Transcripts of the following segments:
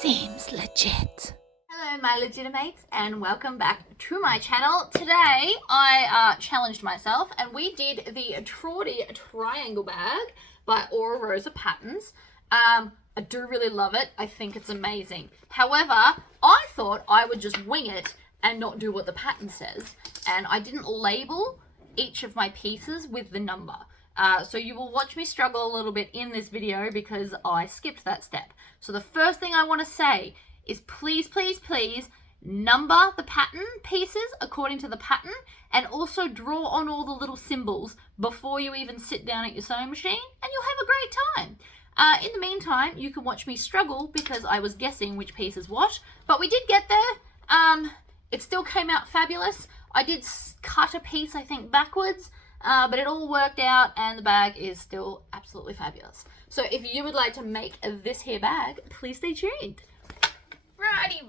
Seems legit. Hello my legitimates and welcome back to my channel. Today I challenged myself and we did the Traudy triangle bag by Rosa Patterns. I do really love it. I think it's amazing. However, I thought I would just wing it and not do what the pattern says, and I didn't label each of my pieces with the number. So you will watch me struggle a little bit in this video because I skipped that step. So the first thing I want to say is please, please, please number the pattern pieces according to the pattern, and also draw on all the little symbols before you even sit down at your sewing machine, and you'll have a great time. In the meantime, you can watch me struggle because I was guessing which piece is what, but we did get there. It still came out fabulous. I did cut a piece, I think, backwards. But it all worked out and the bag is still absolutely fabulous. So if you would like to make this here bag, please stay tuned. Righty.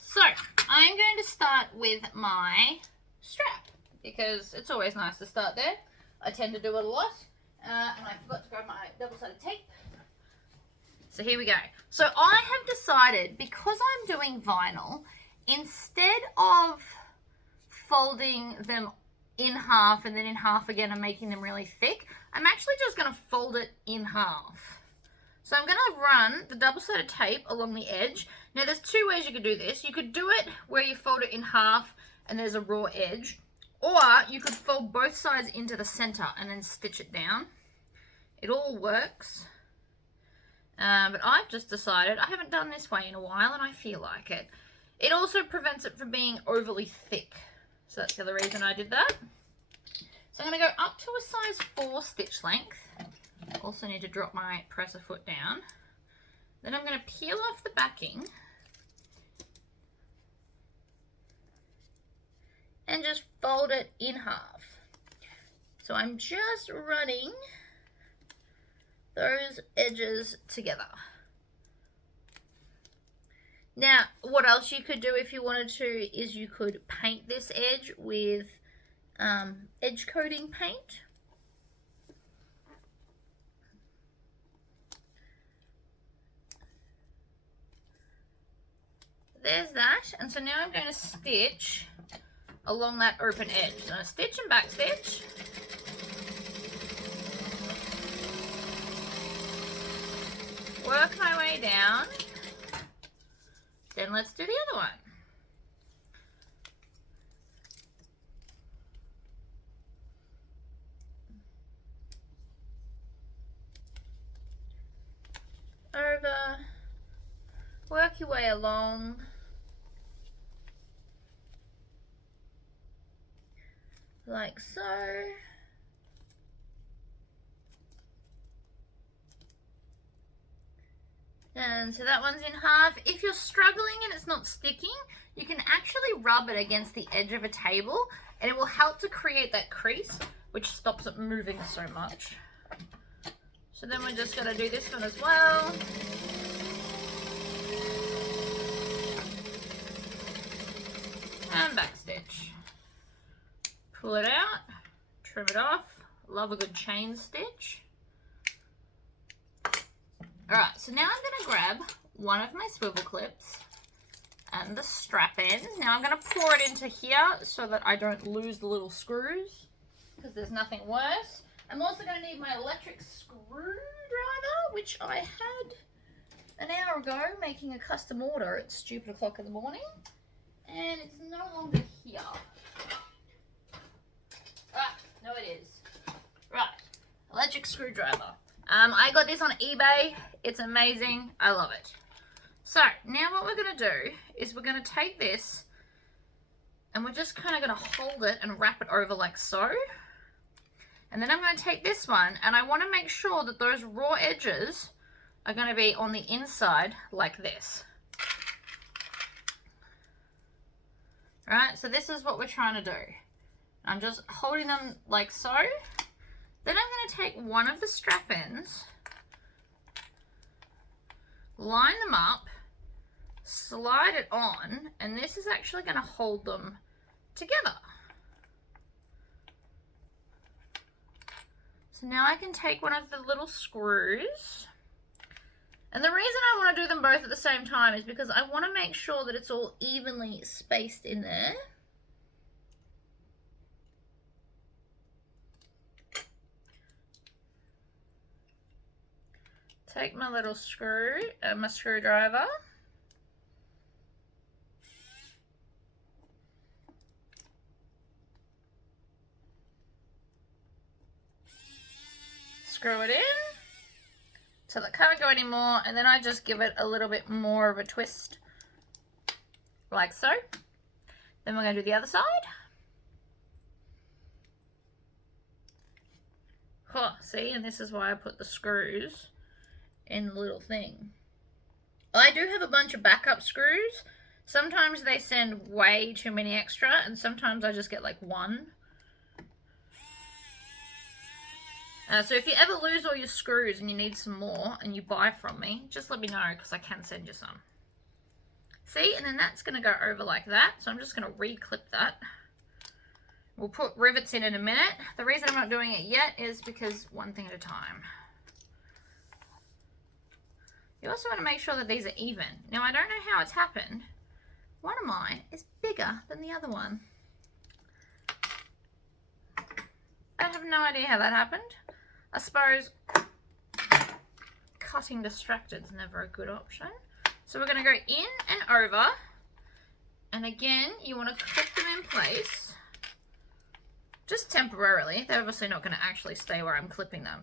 So I'm going to start with my strap because it's always nice to start there. I tend to do it a lot. And I forgot to grab my double-sided tape. So here we go. So I have decided, because I'm doing vinyl, instead of folding them in half and then in half again and making them really thick, I'm actually just going to fold it in half. So I'm going to run the double-sided tape along the edge. Now there's two ways you could do this. You could do it where you fold it in half and there's a raw edge, or you could fold both sides into the center and then stitch it down. It all works. But I've just decided, I haven't done this way in a while and I feel like it. It also prevents it from being overly thick. So that's the other reason I did that. So I'm going to go up to a size 4 stitch length. Also need to drop my presser foot down. Then I'm going to peel off the backing and just fold it in half. So I'm just running those edges together. Now, what else you could do if you wanted to is you could paint this edge with edge coating paint. There's that. And so now I'm going to stitch along that open edge. So I stitch and back stitch. Work my way down. Then let's do the other one. Over. Work your way along. Like so. And so that one's in half. If you're struggling and it's not sticking, you can actually rub it against the edge of a table and it will help to create that crease, which stops it moving so much. So then we're just going to do this one as well. And back stitch. Pull it out, trim it off. Love a good chain stitch. Alright, so now I'm going to grab one of my swivel clips and the strap ends. Now I'm going to pour it into here so that I don't lose the little screws, because there's nothing worse. I'm also going to need my electric screwdriver, which I had an hour ago making a custom order at stupid o'clock in the morning, and it's no longer here. Ah, no it is. Right, electric screwdriver. I got this on eBay. It's amazing. I love it. So now what we're going to do is we're going to take this and we're just kind of going to hold it and wrap it over like so. And then I'm going to take this one and I want to make sure that those raw edges are going to be on the inside like this. Right, so this is what we're trying to do. I'm just holding them like so. Then I'm going to take one of the strap ends, line them up, slide it on, and this is actually going to hold them together. So now I can take one of the little screws And the reason I want to do them both at the same time is because I want to make sure that it's all evenly spaced in there. Take my little my screwdriver. Screw it in till it can't go anymore, and then I just give it a little bit more of a twist, like so. Then we're going to do the other side. Oh, see, and this is why I put the screws in the little thing. I do have a bunch of backup screws. Sometimes they send way too many extra, and sometimes I just get like one. So if you ever lose all your screws and you need some more and you buy from me, just let me know because I can send you some. See, and then that's going to go over like that. So I'm just going to re-clip that. We'll put rivets in a minute. The reason I'm not doing it yet is because one thing at a time. You also want to make sure that these are even. Now, I don't know how it's happened. One of mine is bigger than the other one. I have no idea how that happened. I suppose cutting distracted is never a good option. So we're going to go in and over. And again, you want to clip them in place. Just temporarily. They're obviously not going to actually stay where I'm clipping them.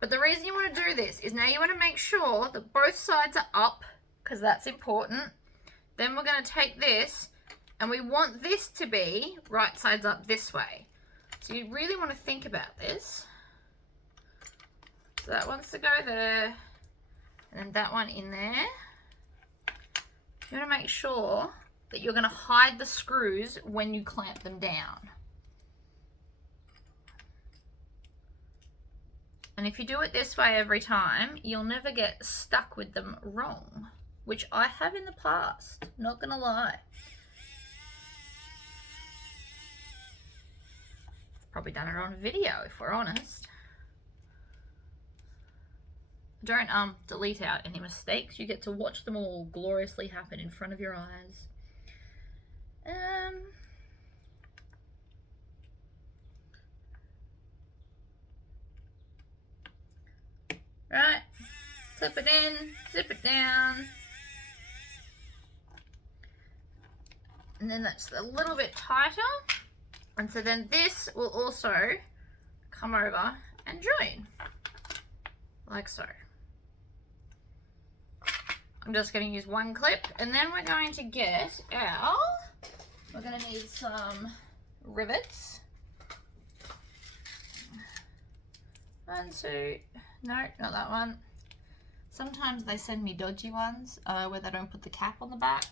But the reason you want to do this is now you want to make sure that both sides are up, because that's important. Then we're going to take this, and we want this to be right sides up this way. So you really want to think about this. So that wants to go there, and then that one in there. You want to make sure that you're going to hide the screws when you clamp them down. And if you do it this way every time, you'll never get stuck with them wrong, which I have in the past, not gonna lie. Probably done it on video if we're honest. Don't delete out any mistakes. You get to watch them all gloriously happen in front of your eyes. Right, clip it in, zip it down. And then that's a little bit tighter. And so then this will also come over and join, like so. I'm just going to use one clip, and then we're going to get our, we're going to need some rivets. 1, 2, no, not that one. Sometimes they send me dodgy ones where they don't put the cap on the back.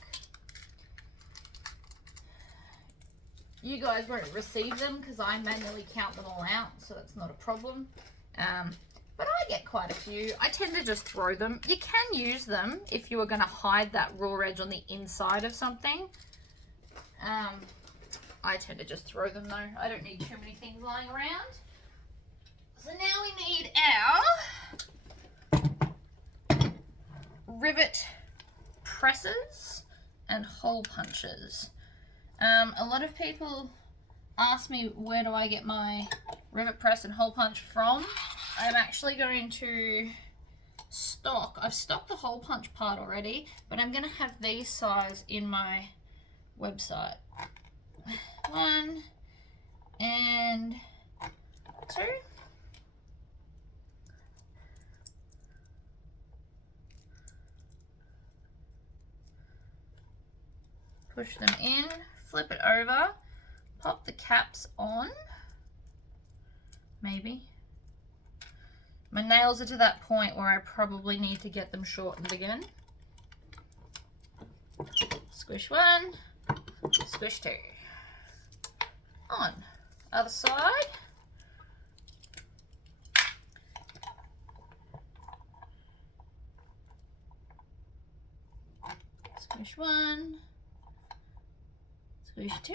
You guys won't receive them because I manually count them all out, so that's not a problem. But I get quite a few. I tend to just throw them. You can use them if you are going to hide that raw edge on the inside of something. I tend to just throw them though. I don't need too many things lying around. So now we need our rivet presses and hole punches. A lot of people ask me where do I get my rivet press and hole punch from. I'm actually going to I've stocked the hole punch part already, but I'm going to have these size in my website. 1 and 2. Push them in, flip it over, pop the caps on, maybe. My nails are to that point where I probably need to get them shortened again. Squish 1, squish 2. On. Other side. Squish 1. Squish 2.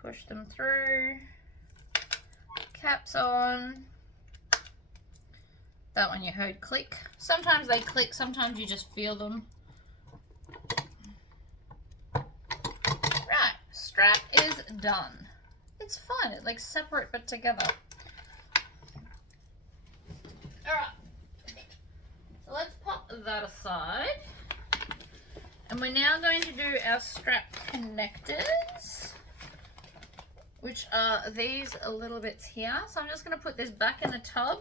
Push them through. Caps on. That one you heard click. Sometimes they click, sometimes you just feel them. Right, strap is done. It's fun, it's like separate but together. Alright, so let's pop that aside. And we're now going to do our strap connectors, which are these little bits here. So I'm just going to put this back in the tub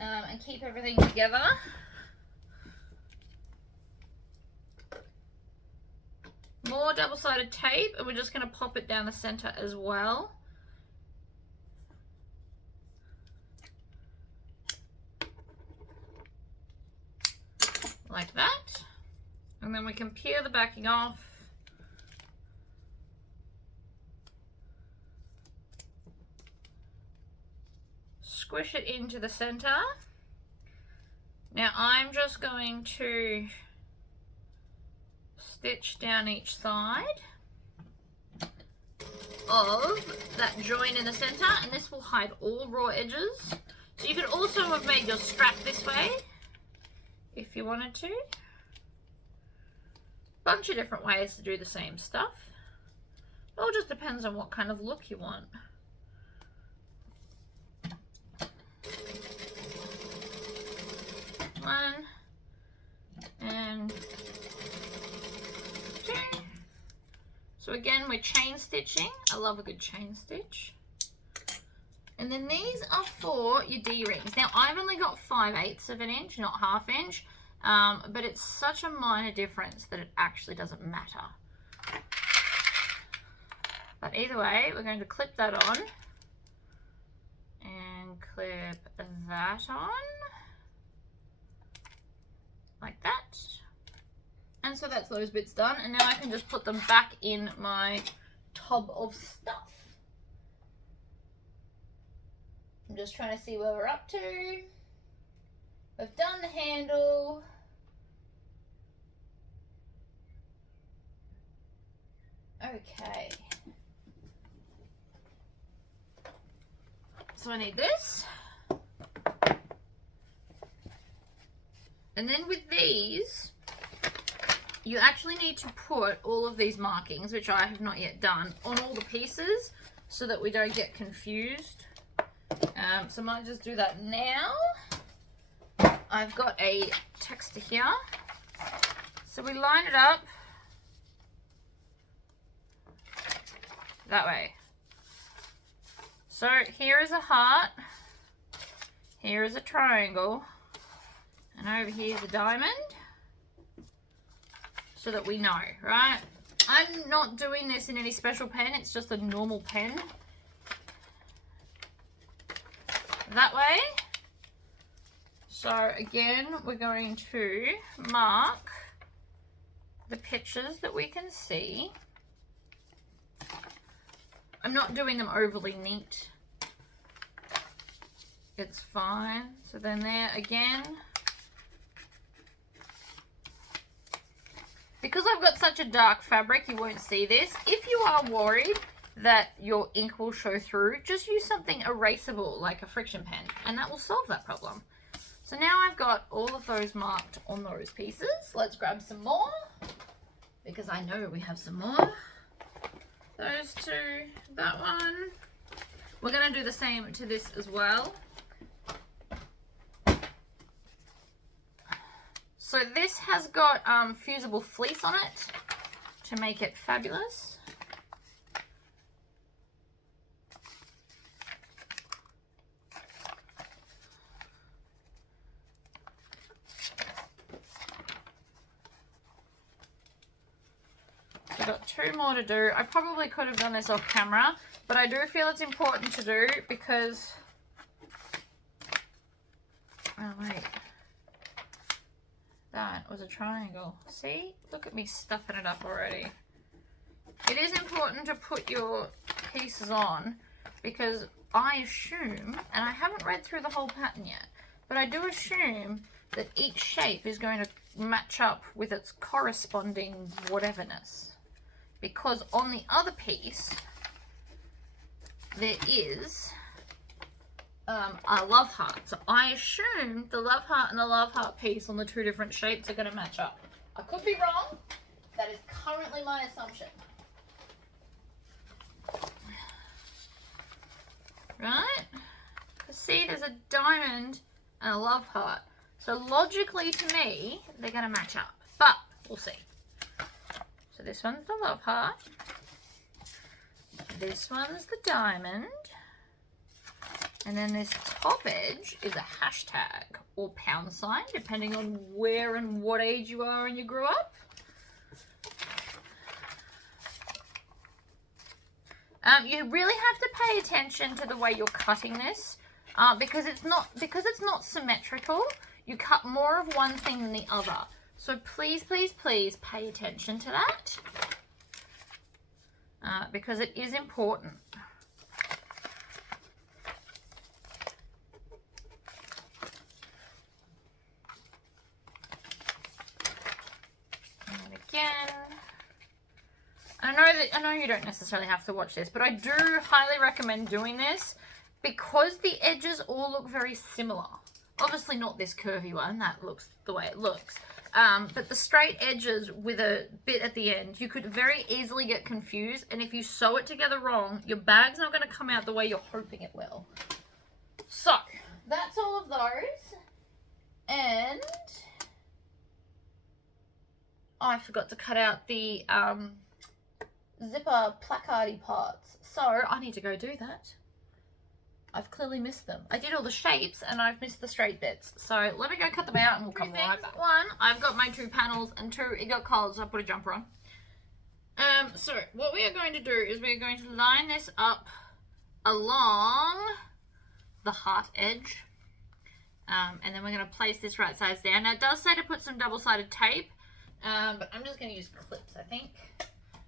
and keep everything together. More double-sided tape, and we're just going to pop it down the center as well. Like that. And then we can peel the backing off. Squish it into the center. Now I'm just going to stitch down each side of that join in the center, and this will hide all raw edges. So you could also have made your strap this way if you wanted to. Bunch of different ways to do the same stuff. It all just depends on what kind of look you want. One and two. So again, we're chain stitching. I love a good chain stitch. And then these are for your D-rings. Now I've only got 5/8 of an inch, not 1/2 inch. But it's such a minor difference that it actually doesn't matter. But either way, we're going to clip that on and clip that on like that. And so that's those bits done, and now I can just put them back in my tub of stuff. I'm just trying to see where we're up to. We've done the handle. Okay. So I need this. And then with these, you actually need to put all of these markings, which I have not yet done, on all the pieces so that we don't get confused. So I might just do that now. I've got a texture here. So we line it up that way. So here is a heart, here is a triangle, and over here is a diamond, so that we know, right? I'm not doing this in any special pen, it's just a normal pen. That way. So again, we're going to mark the pictures that we can see. I'm not doing them overly neat. It's fine. So then there again. Because I've got such a dark fabric, you won't see this. If you are worried that your ink will show through, just use something erasable like a friction pen, and that will solve that problem. So now I've got all of those marked on those pieces. Let's grab some more, because I know we have some more. Those two, that one. We're going to do the same to this as well. So this has got fusible fleece on it to make it fabulous. So I've got two more to do. I probably could have done this off camera, but I do feel it's important to do because... Oh wait. That was a triangle. See? Look at me stuffing it up already. It is important to put your pieces on because I assume, and I haven't read through the whole pattern yet, but I do assume that each shape is going to match up with its corresponding whateverness. Because on the other piece, there is are love heart. So I assume the love heart and the love heart piece on the two different shapes are going to match up. I could be wrong. That is currently my assumption. Right? See, there's a diamond and a love heart. So logically to me, they're going to match up. But we'll see. So this one's the love heart. This one's the diamond. And then this top edge is a hashtag or pound sign, depending on where and what age you are and you grew up. You really have to pay attention to the way you're cutting this, because it's not symmetrical. You cut more of one thing than the other. So please, please, please pay attention to that, because it is important. And again. I know you don't necessarily have to watch this, but I do highly recommend doing this because the edges all look very similar. Obviously not this curvy one, that looks the way it looks. But the straight edges with a bit at the end, you could very easily get confused, and if you sew it together wrong, your bag's not going to come out the way you're hoping it will. So, that's all of those. And I forgot to cut out the zipper placardy parts, so I need to go do that. I've clearly missed them. I did all the shapes and I've missed the straight bits, so let me go cut them out and we'll come right back. One, I've got my 2 panels, and 2, it got cold, so I put a jumper on. So what we are going to do is we're going to line this up along the heart edge, and then we're going to place this right sides down. Now it does say to put some double-sided tape, but I'm just going to use clips, I think.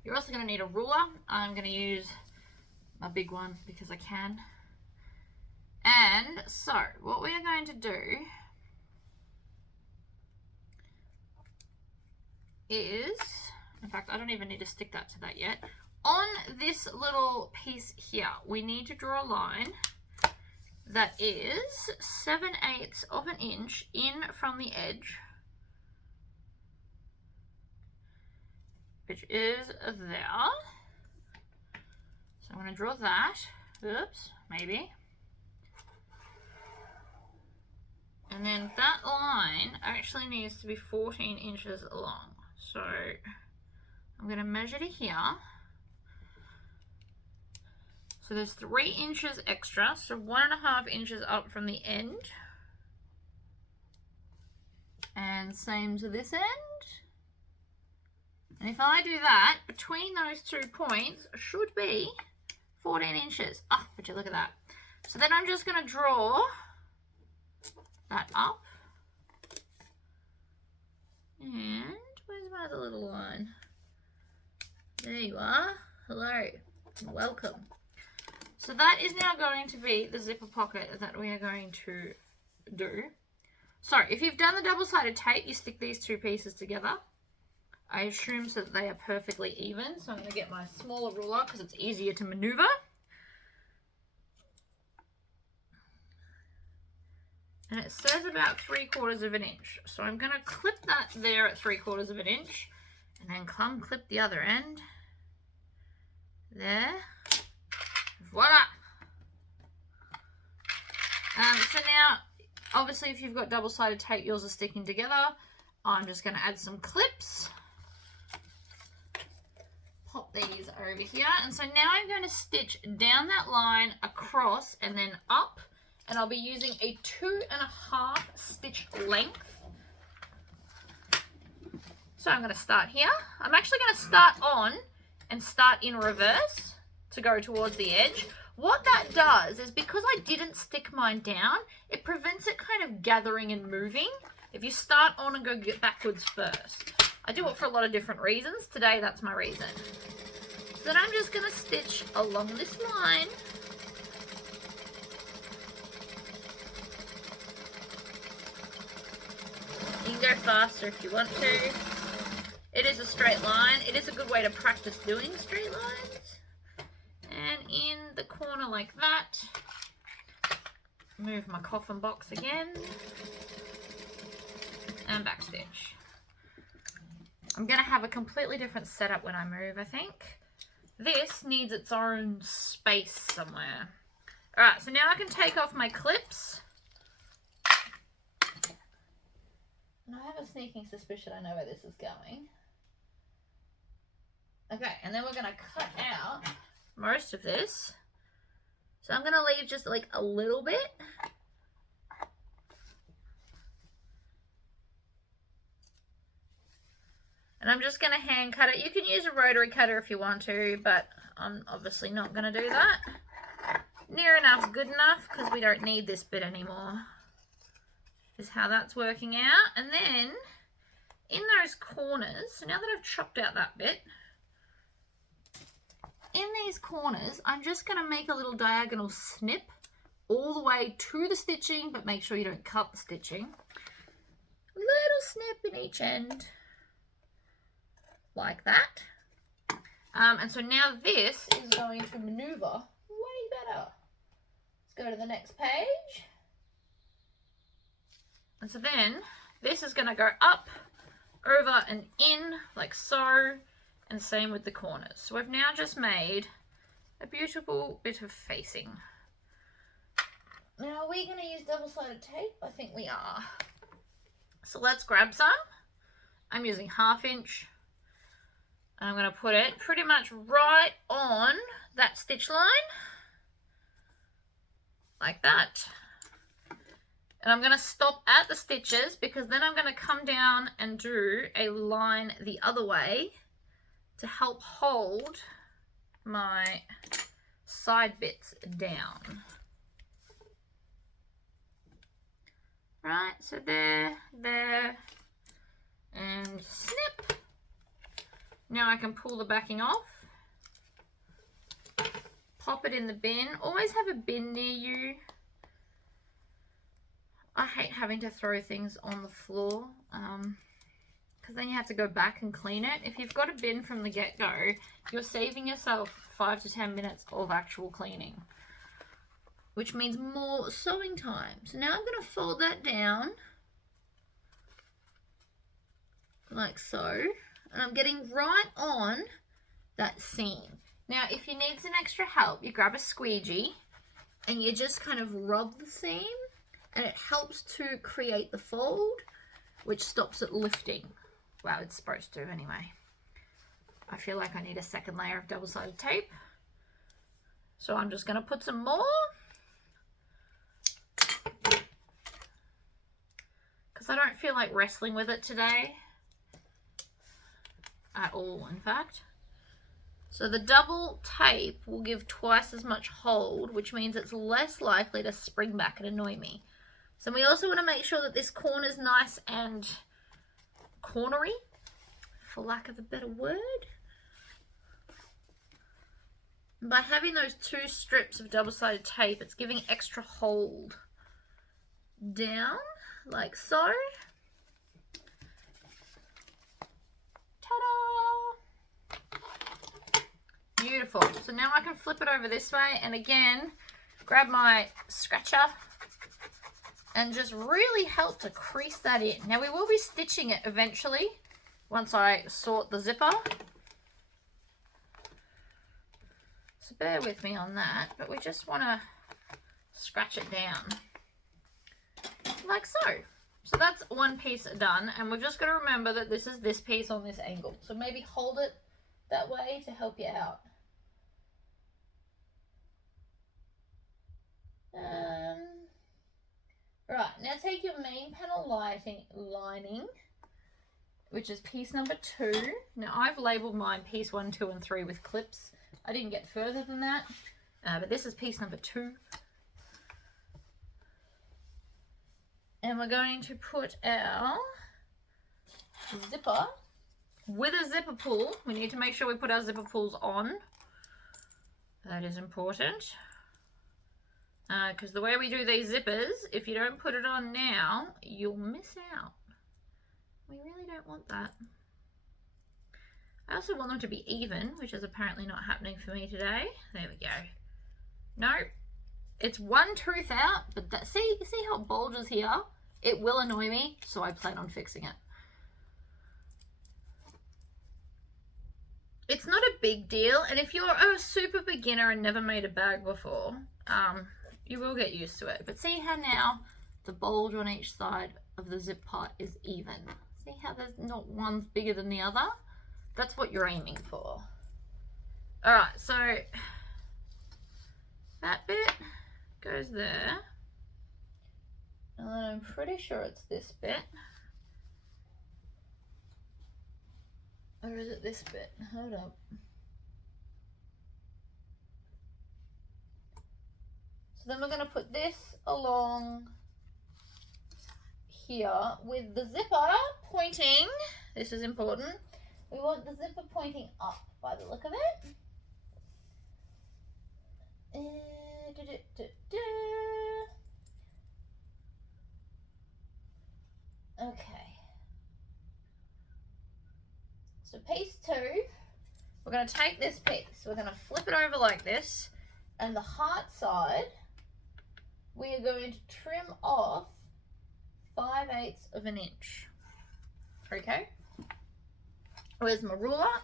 You're also going to need a ruler. I'm going to use my big one because I can. And so what we are going to do is, in fact, I don't even need to stick that to that yet. On this little piece here, we need to draw a line that is 7/8 of an inch in from the edge, which is there. So I'm going to draw that. Oops, maybe. And then that line actually needs to be 14 inches long. So I'm going to measure to here. So there's 3 inches extra, so 1.5 inches up from the end. And same to this end. And if I do that, between those 2 points should be 14 inches. Oh, would you look at that. So then I'm just going to draw that up. And where's my other little line? There you are. Hello. Welcome. So that is now going to be the zipper pocket that we are going to do. So if you've done the double-sided tape, you stick these 2 pieces together. I assume so that they are perfectly even. So I'm going to get my smaller ruler because it's easier to maneuver. And it says about 3/4 of an inch. So I'm going to clip that there at 3/4 of an inch. And then come clip the other end. There. Voila! So now, obviously if you've got double-sided tape, yours are sticking together. I'm just going to add some clips. Pop these over here. And so now I'm going to stitch down that line, across, and then up. And I'll be using a 2.5 stitch length. So I'm going to start here. I'm actually going to start on and start in reverse to go towards the edge. What that does is, because I didn't stick mine down, it prevents it kind of gathering and moving if you start on and go backwards first. I do it for a lot of different reasons. Today, that's my reason. So then I'm just going to stitch along this line. You can go faster if you want to. It is a straight line. It is a good way to practice doing straight lines. And in the corner like that, move my coffin box again and backstitch. I'm going to have a completely different setup when I move, I think. This needs its own space somewhere. Alright, so now I can take off my clips. And I have a sneaking suspicion I know where this is going. Okay, and then we're going to cut out most of this. So I'm going to leave just like a little bit. And I'm just going to hand cut it. You can use a rotary cutter if you want to, but I'm obviously not going to do that. Near enough's good enough because we don't need this bit anymore. Is how that's working out. And then in those corners, so now that I've chopped out that bit, in these corners, I'm just going to make a little diagonal snip all the way to the stitching, but make sure you don't cut the stitching. Little snip in each end. Like that. And so now this is going to maneuver way better. Let's go to the next page. And so then this is going to go up, over and in like so, and same with the corners. So we've now just made a beautiful bit of facing. Now are we going to use double-sided tape? I think we are. So let's grab some. I'm using 1/2 inch. I'm going to put it pretty much right on that stitch line, like that. And I'm going to stop at the stitches because then I'm going to come down and do a line the other way to help hold my side bits down. Right, so there, and snip. Now I can pull the backing off, pop it in the bin. Always have a bin near you. I hate having to throw things on the floor because then you have to go back and clean it. If you've got a bin from the get-go, you're saving yourself 5 to 10 minutes of actual cleaning, which means more sewing time. So now I'm going to fold that down like so. And I'm getting right on that seam. Now, if you need some extra help, you grab a squeegee and you just kind of rub the seam, and it helps to create the fold, which stops it lifting. Well, it's supposed to anyway. I feel like I need a second layer of double-sided tape. So I'm just going to put some more. Because I don't feel like wrestling with it today. At all, in fact. So the double tape will give twice as much hold, which means it's less likely to spring back and annoy me. So we also want to make sure that this corner's nice and cornery, for lack of a better word. And by having those 2 strips of double-sided tape, it's giving extra hold down, like so. Beautiful. So now I can flip it over this way and again grab my scratcher and just really help to crease that in. Now we will be stitching it eventually once I sort the zipper. So bear with me on that, but we just want to scratch it down like so. So that's one piece done, and we've just got to remember that this is this piece on this angle. So maybe hold it that way to help you out. Right, now take your main panel lining, which is piece number 2. Now I've labelled mine piece 1, 2 and 3 with clips. I didn't get further than that, but this is piece number 2. And we're going to put our zipper with a zipper pull. We need to make sure we put our zipper pulls on. That is important. Because the way we do these zippers, if you don't put it on now, you'll miss out. We really don't want that. I also want them to be even, which is apparently not happening for me today. There we go. Nope. It's one tooth out, but that, see how it bulges here? It will annoy me, so I plan on fixing it. It's not a big deal, and if you're a super beginner and never made a bag before, you will get used to it. But see how now the bulge on each side of the zip part is even. See how there's not one's bigger than the other? That's what you're aiming for. All right, so that bit goes there, and then I'm pretty sure it's this bit. Or is it this bit? Hold up. So then we're going to put this along here with the zipper pointing. This is important. We want the zipper pointing up by the look of it. Okay. So piece 2, we're going to take this piece, we're going to flip it over like this, and the heart side, we are going to trim off 5/8 of an inch. Okay? Where's my ruler?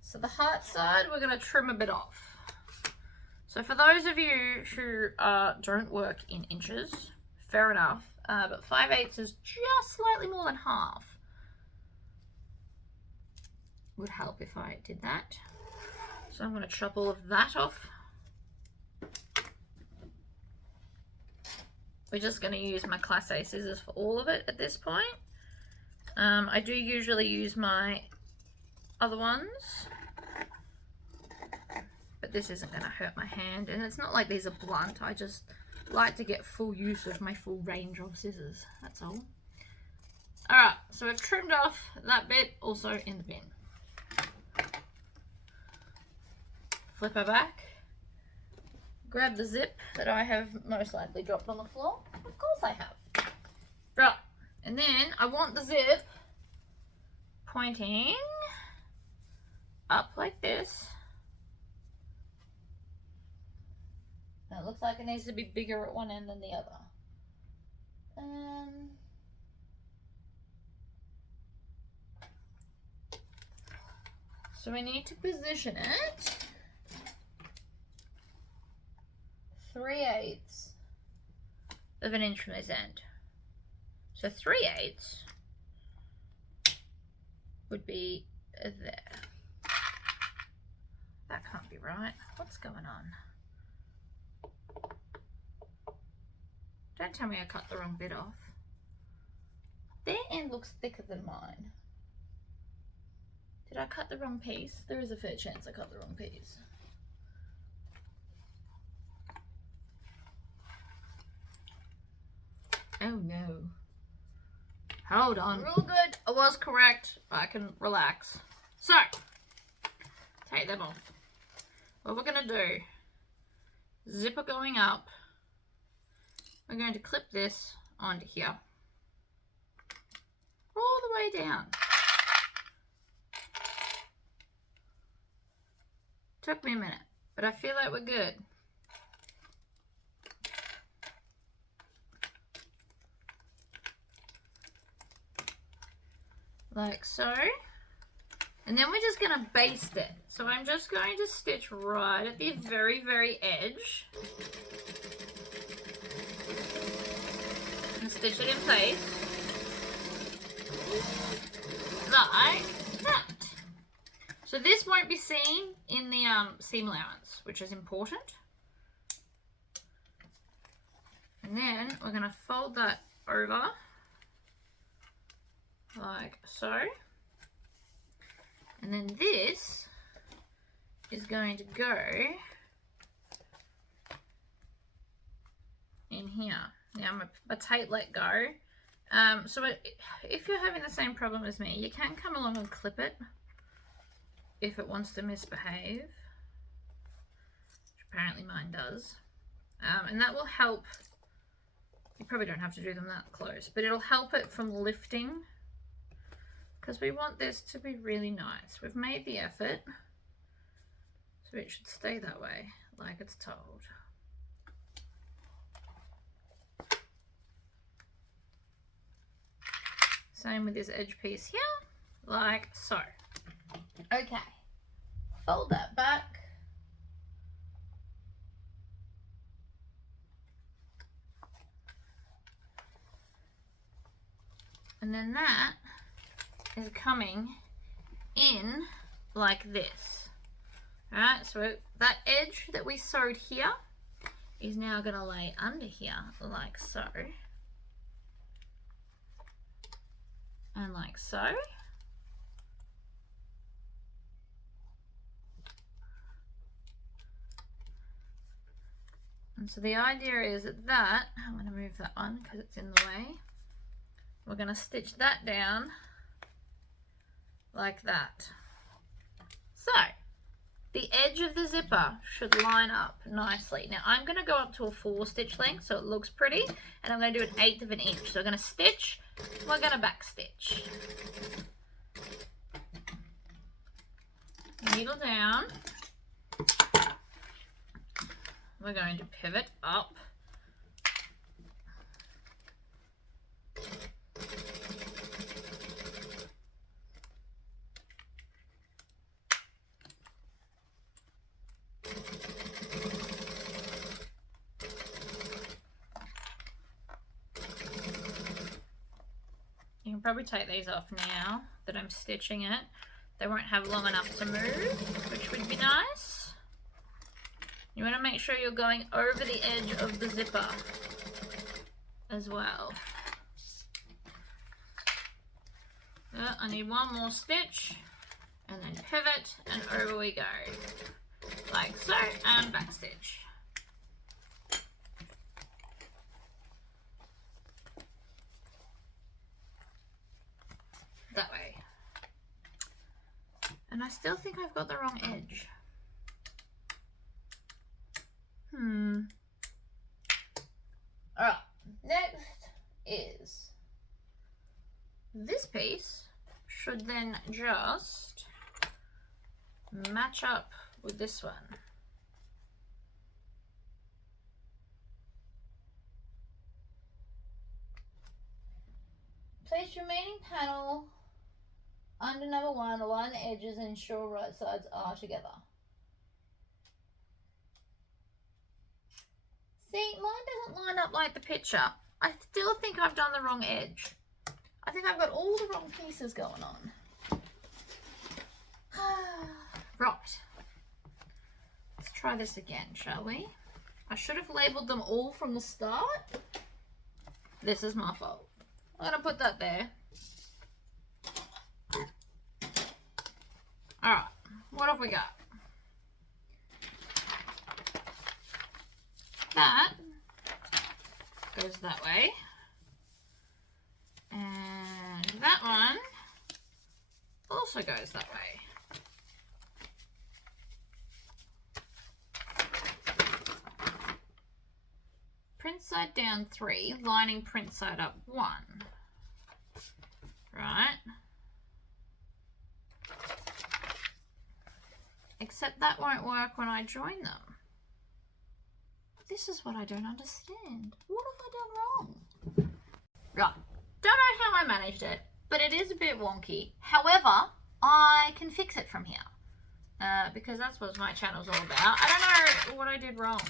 So the heart side, we're going to trim a bit off. So for those of you who don't work in inches, fair enough, but 5/8 is just slightly more than half. Would help if I did that. So I'm going to chop all of that off. We're just going to use my Class A scissors for all of it at this point. I do usually use my other ones, but this isn't going to hurt my hand, and it's not like these are blunt. I just like to get full use of my full range of scissors, that's all. Alright, so we've trimmed off that bit, also in the bin. Flip her back, grab the zip that I have most likely dropped on the floor. Of course I have. Right, and then I want the zip pointing up like this. Now it looks like it needs to be bigger at one end than the other. So we need to position it 3/8 of an inch from this end. So 3/8 would be there. That can't be right. What's going on? Don't tell me I cut the wrong bit off. Their end looks thicker than mine. Did I cut the wrong piece? There is a fair chance I cut the wrong piece. Oh no. Hold on. Real good. I was correct. I can relax. So, take them off. What we're going to do, zipper going up, we're going to clip this onto here. All the way down. Took me a minute, but I feel like we're good. Like so. And then we're just going to baste it. So I'm just going to stitch right at the very, very edge. And stitch it in place. Like that. So this won't be seen in the seam allowance, which is important. And then we're going to fold that over. Like so. And then this is going to go in here. Now my tape let go. So if you're having the same problem as me, you can come along and clip it if it wants to misbehave, which apparently mine does. And that will help. You probably don't have to do them that close, but it'll help it from lifting, because we want this to be really nice. We've made the effort, so it should stay that way, like it's told. Same with this edge piece here, like so. Okay, fold that back. And then that is coming in like this. Alright, so that edge that we sewed here is now going to lay under here like so. And like so. And so the idea is that, I'm going to move that one because it's in the way. We're going to stitch that down like that. So the edge of the zipper should line up nicely. Now I'm going to go up to a 4 stitch length so it looks pretty, and I'm going to do 1/8 of an inch. So we're going to stitch, we're going to back stitch. Needle down. We're going to pivot up. You can probably take these off now that I'm stitching it. They won't have long enough to move, which would be nice. You want to make sure you're going over the edge of the zipper as well. I need one more stitch and then pivot and over we go. Like so, and back stitch. That way. And I still think I've got the wrong edge. Alright, next is this piece should then just match up with this one. Place your remaining panel under number 1, align the edges and ensure right sides are together. See, mine doesn't line up like the picture. I still think I've done the wrong edge. I think I've got all the wrong pieces going on. Right. Let's try this again, shall we? I should have labelled them all from the start. This is my fault. I'm going to put that there. Alright, what have we got? That goes that way. And that one also goes that way. Print side down 3, lining print side up 1. Right. Except that won't work when I join them. This is what I don't understand. What have I done wrong? Right. Don't know how I managed it, but it is a bit wonky. However, I can fix it from here. Because that's what my channel's all about. I don't know what I did wrong.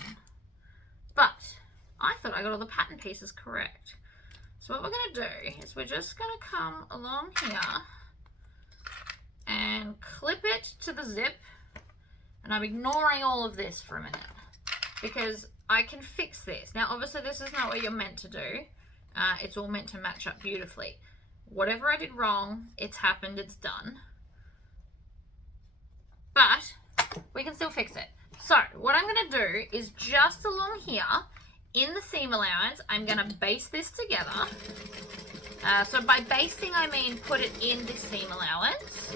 But I thought I got all the pattern pieces correct. So what we're going to do is we're just going to come along here and clip it to the zip. And I'm ignoring all of this for a minute because I can fix this. Now, obviously, this is not what you're meant to do. It's all meant to match up beautifully. Whatever I did wrong, it's happened, it's done. But we can still fix it. So what I'm going to do is just along here in the seam allowance, I'm going to baste this together. So by basting, I mean put it in the seam allowance.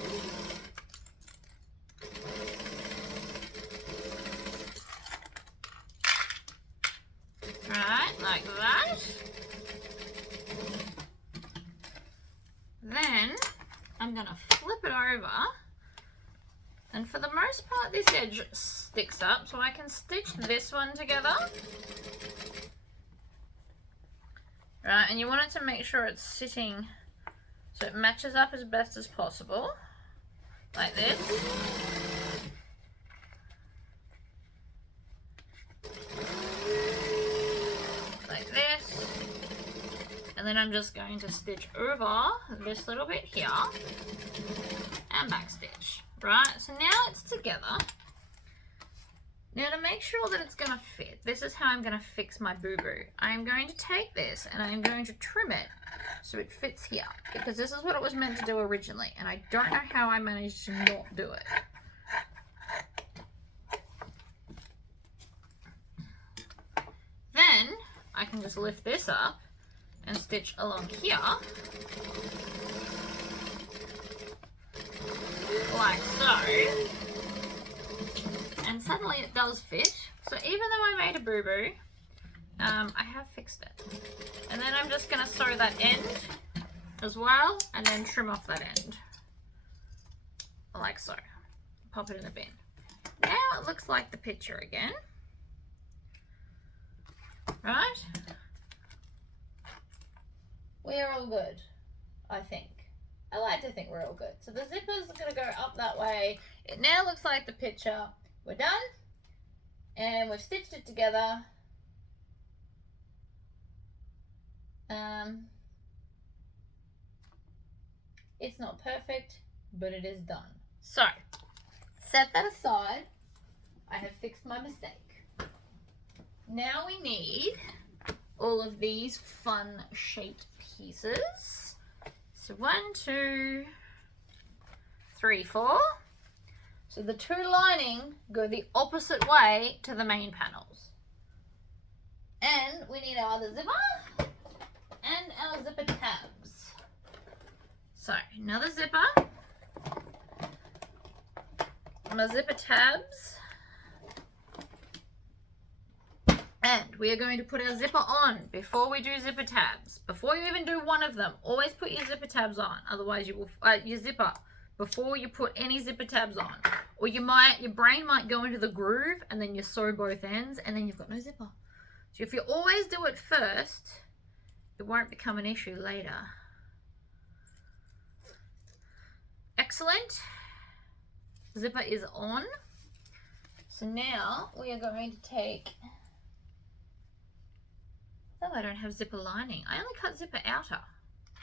Right, like that. Then I'm going to flip it over. And for the most part, this edge sticks up, so I can stitch this one together. Right, and you want it to make sure it's sitting so it matches up as best as possible, like this. Like this. And then I'm just going to stitch over this little bit here and backstitch, right? So now it's together. Now to make sure that it's going to fit, this is how I'm going to fix my boo-boo. I'm going to take this and I'm going to trim it so it fits here, because this is what it was meant to do originally, and I don't know how I managed to not do it. Then I can just lift this up and stitch along here, like so, and suddenly it does fit. So even though I made a boo-boo, I have fixed it. And then I'm just going to sew that end as well, and then trim off that end, like so. Pop it in the bin. Now it looks like the picture again, right? We're all good, I think. I like to think we're all good. So the zipper's going to go up that way. It now looks like the picture. We're done, and we've stitched it together. It's not perfect, but it is done. So, set that aside. I have fixed my mistake. Now we need all of these fun shaped pieces. So 1, 2, 3, 4. So the two lining go the opposite way to the main panels. And we need our other zipper and our zipper tabs. So another zipper, my zipper tabs, and we are going to put our zipper on before we do zipper tabs. Before you even do one of them, always put your zipper tabs on. Otherwise, you will your zipper before you put any zipper tabs on, or your brain might go into the groove and then you sew both ends and then you've got no zipper. So if you always do it first, it won't become an issue later. Excellent. Zipper is on. So now we are going to take, oh, I don't have zipper lining. I only cut zipper outer.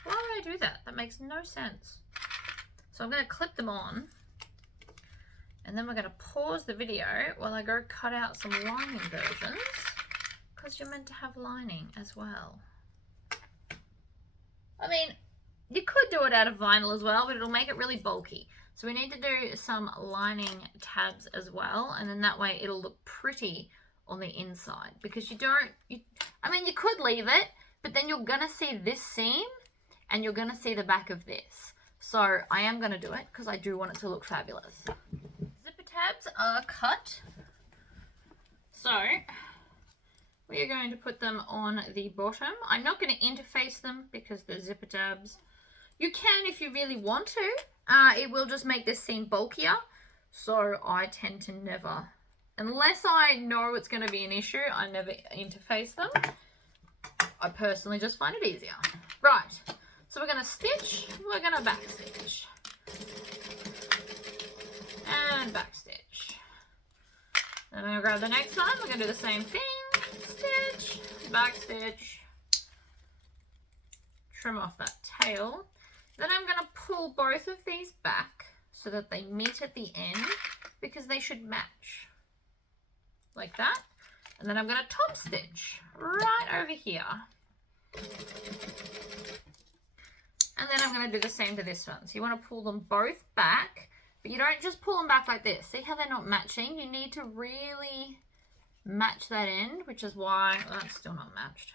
Why would I do that? That makes no sense. So I'm going to clip them on, and then we're going to pause the video while I go cut out some lining versions, because you're meant to have lining as well. I mean, you could do it out of vinyl as well, but it'll make it really bulky. So we need to do some lining tabs as well, and then that way it'll look pretty on the inside, because I mean, you could leave it, but then you're going to see this seam and you're going to see the back of this. So I am going to do it because I do want it to look fabulous. Zipper tabs are cut. So we are going to put them on the bottom. I'm not going to interface them because they're zipper tabs. You can if you really want to. It will just make this seam bulkier. So I tend to never, unless I know it's going to be an issue, I never interface them. I personally just find it easier. Right. So we're going to stitch, we're going to backstitch, and backstitch. Then I'm going to grab the next one, we're going to do the same thing, stitch, backstitch, trim off that tail. Then I'm going to pull both of these back so that they meet at the end, because they should match, like that. And then I'm going to top stitch right over here. And then I'm going to do the same to this one. So you want to pull them both back, but you don't just pull them back like this. See how they're not matching? You need to really match that end, which is why, well, that's still not matched.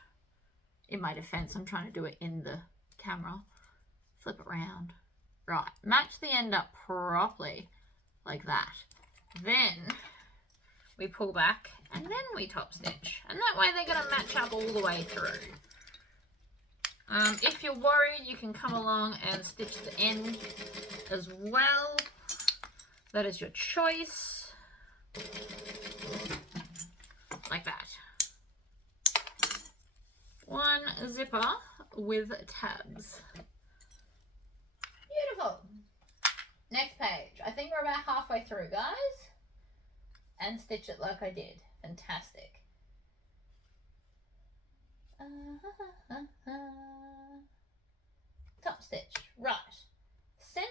In my defense, I'm trying to do it in the camera. Flip it around. Right, match the end up properly, like that. Then we pull back, and then we top stitch. And that way they're going to match up all the way through. If you're worried, you can come along and stitch the end as well. That is your choice. Like that. One zipper with tabs. Next page. I think we're about halfway through, guys. And stitch it like I did. Fantastic. Top stitch. Right. Center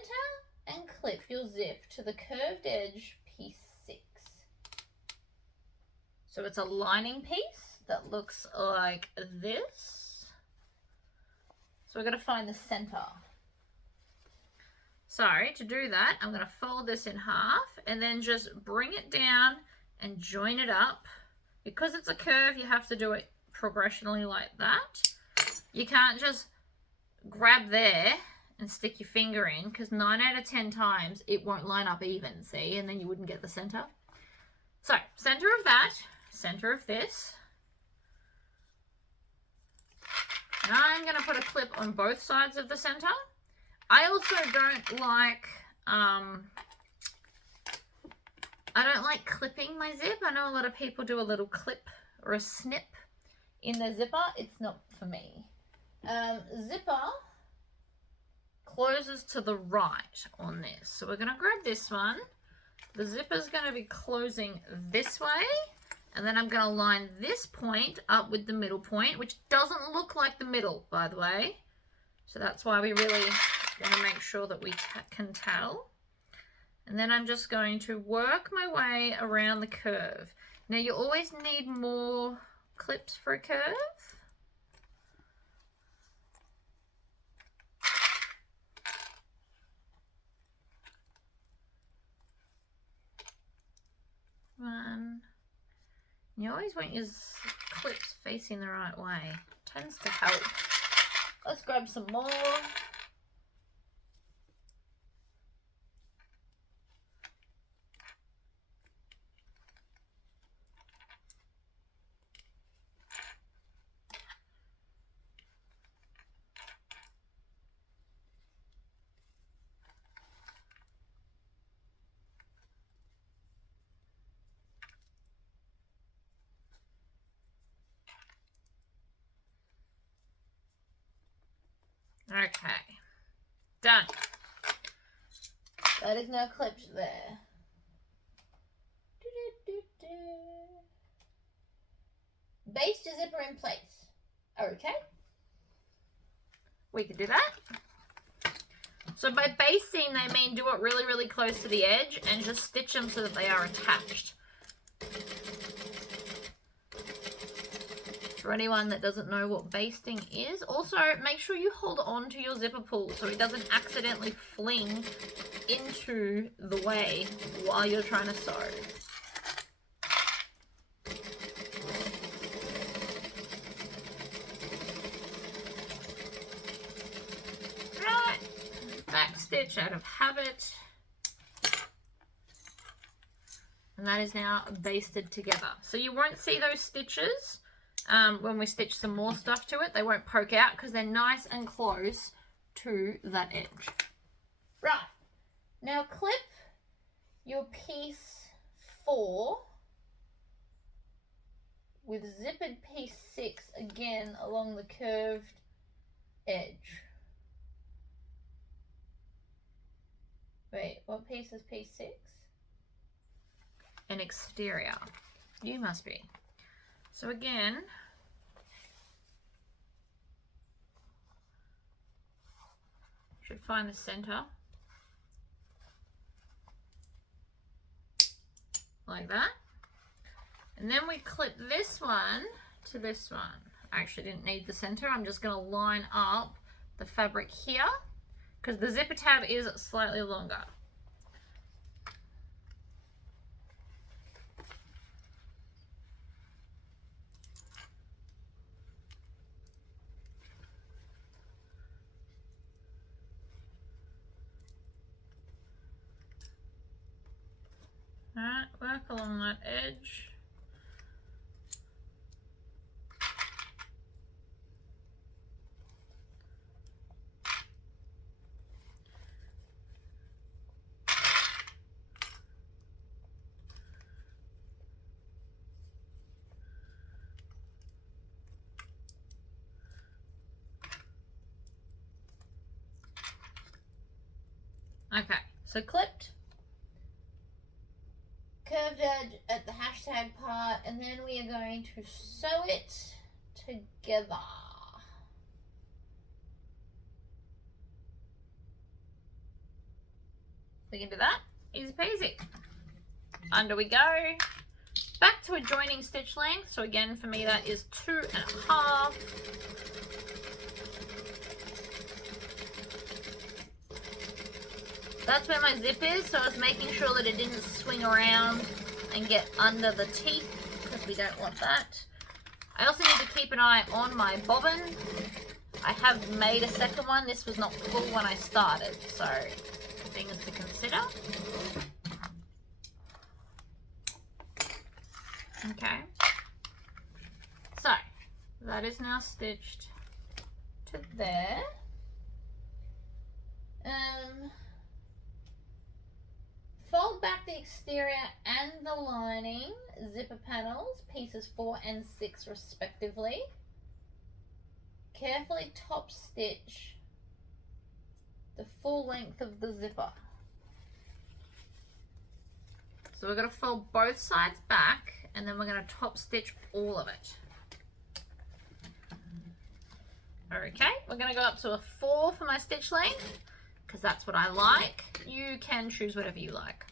and clip your zip to the curved edge piece 6. So it's a lining piece that looks like this. So we're going to find the center. So to do that, I'm going to fold this in half and then just bring it down and join it up. Because it's a curve, you have to do it progressionally like that. You can't just grab there and stick your finger in, because 9 out of 10 times it won't line up even, see? And then you wouldn't get the center. So, center of that, center of this. Now I'm going to put a clip on both sides of the center. I also don't like, I don't like clipping my zip. I know a lot of people do a little clip or a snip in their zipper. It's not for me. Zipper closes to the right on this. So we're going to grab this one. The zipper's going to be closing this way. And then I'm going to line this point up with the middle point, which doesn't look like the middle, by the way. So that's why we really want to make sure that we can tell. And then I'm just going to work my way around the curve. Now you always need more clips for a curve. One. You always want your clips facing the right way. It tends to help. Let's grab some more. Okay, done. That is now clipped there. Baste your zipper in place. Okay. We can do that. So by basting, they mean do it really, really close to the edge and just stitch them so that they are attached. For anyone that doesn't know what basting is, also make sure you hold on to your zipper pull so it doesn't accidentally fling into the way while you're trying to sew. Right, back stitch out of habit. And that is now basted together. So you won't see those stitches when we stitch some more stuff to it. They won't poke out because they're nice and close to that edge. Right, now clip your piece 4 with zippered piece 6 again along the curved edge. Wait, what piece is piece 6? An exterior. You must be. So again, should find the center like that. And then we clip this one to this one. I actually didn't need the center. I'm just going to line up the fabric here because the zipper tab is slightly longer. Alright, work along that edge. Okay, So clipped, curved edge at the hashtag part, and then we are going to sew it together. We can do that, easy peasy. Under we go. Back to a joining stitch length. So again, for me, that is 2.5. That's where my zip is, so I was making sure that it didn't swing around and get under the teeth, because we don't want that. I also need to keep an eye on my bobbin. I have made a second one. This was not full when I started, so things to consider. Okay, so that is now stitched to there. Fold back the exterior and the lining zipper panels, pieces 4 and 6 respectively. Carefully top stitch the full length of the zipper. So we're going to fold both sides back, and then we're going to top stitch all of it. Okay, we're going to go up to a 4 for my stitch length, because that's what I like. You can choose whatever you like.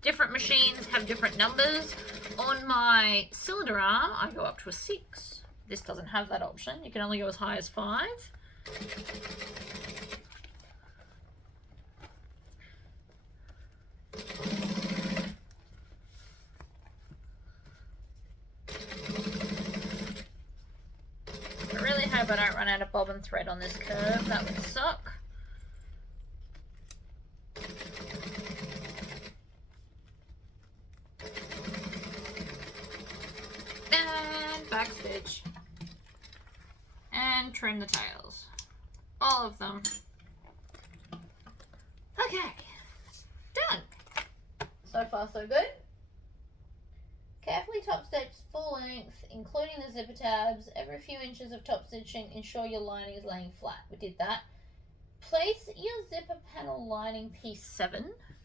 Different machines have different numbers. On my cylinder arm, I go up to a 6. This doesn't have that option. You can only go as high as 5. I hope I don't run out of bobbin thread on this curve. That would suck. And back stitch. And trim the tails. All of them. Okay. Done. So far so good. Carefully top stitch full length, including the zipper tabs. Every few inches of top stitching, ensure your lining is laying flat. We did that. Place your zipper panel lining piece 7,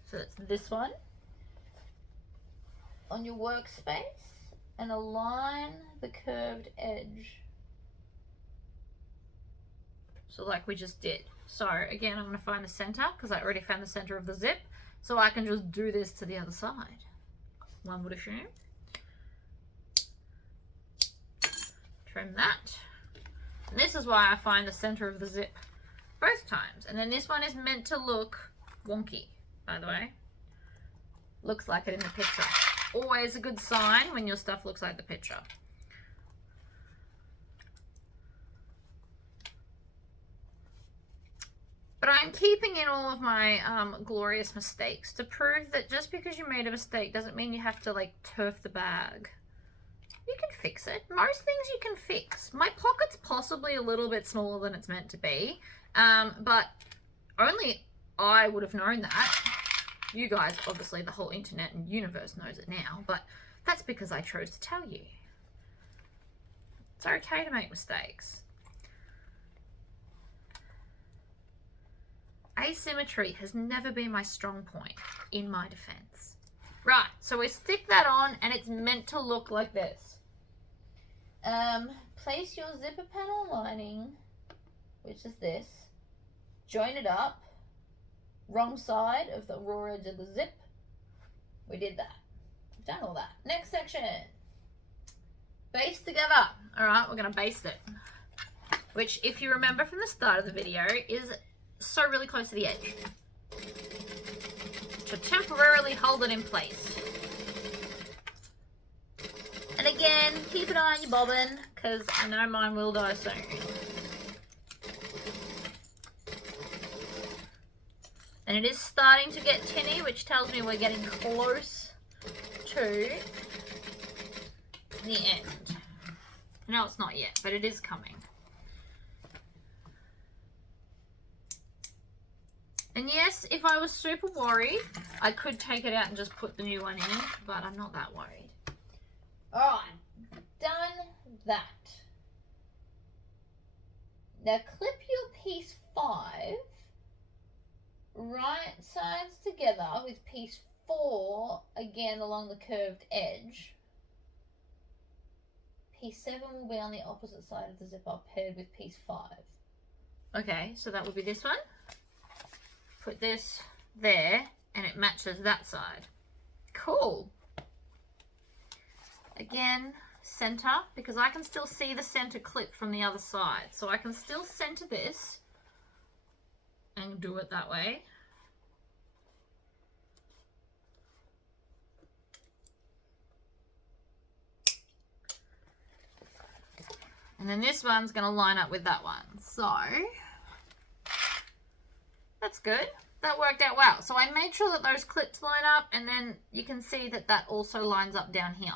so that's this one, on your workspace and align the curved edge. So like we just did. So again, I'm going to find the center because I already found the center of the zip, so I can just do this to the other side, one would assume. Trim that. And this is why I find the center of the zip both times. And then this one is meant to look wonky, by the way. Looks like it in the picture. Always a good sign when your stuff looks like the picture. But I'm keeping in all of my glorious mistakes to prove that just because you made a mistake doesn't mean you have to like turf the bag. You can fix it. Most things you can fix. My pocket's possibly a little bit smaller than it's meant to be, but only I would have known that. You guys, obviously the whole internet and universe knows it now, but that's because I chose to tell you. It's okay to make mistakes. Asymmetry has never been my strong point, in my defense. Right, so we stick that on and it's meant to look like this. Place your zipper panel lining, which is this, join it up, wrong side of the raw edge of the zip. We did that. We've done all that. Next section, baste together. All right, we're gonna baste it, which if you remember from the start of the video is so really close to the edge to temporarily hold it in place. And again, keep an eye on your bobbin because I know mine will die soon. And it is starting to get tinny, which tells me we're getting close to the end. No, it's not yet, but it is coming. And yes, if I was super worried, I could take it out and just put the new one in, but I'm not that worried. Alright, done that. Now clip your piece 5 right sides together with piece 4 again along the curved edge. Piece 7 will be on the opposite side of the zip up, paired with piece 5. Okay, so that would be this one. Put this there and it matches that side. Cool. Again, center, because I can still see the center clip from the other side. So I can still center this and do it that way. And then this one's going to line up with that one. So that's good. That worked out well. So I made sure that those clips line up, and then you can see that that also lines up down here.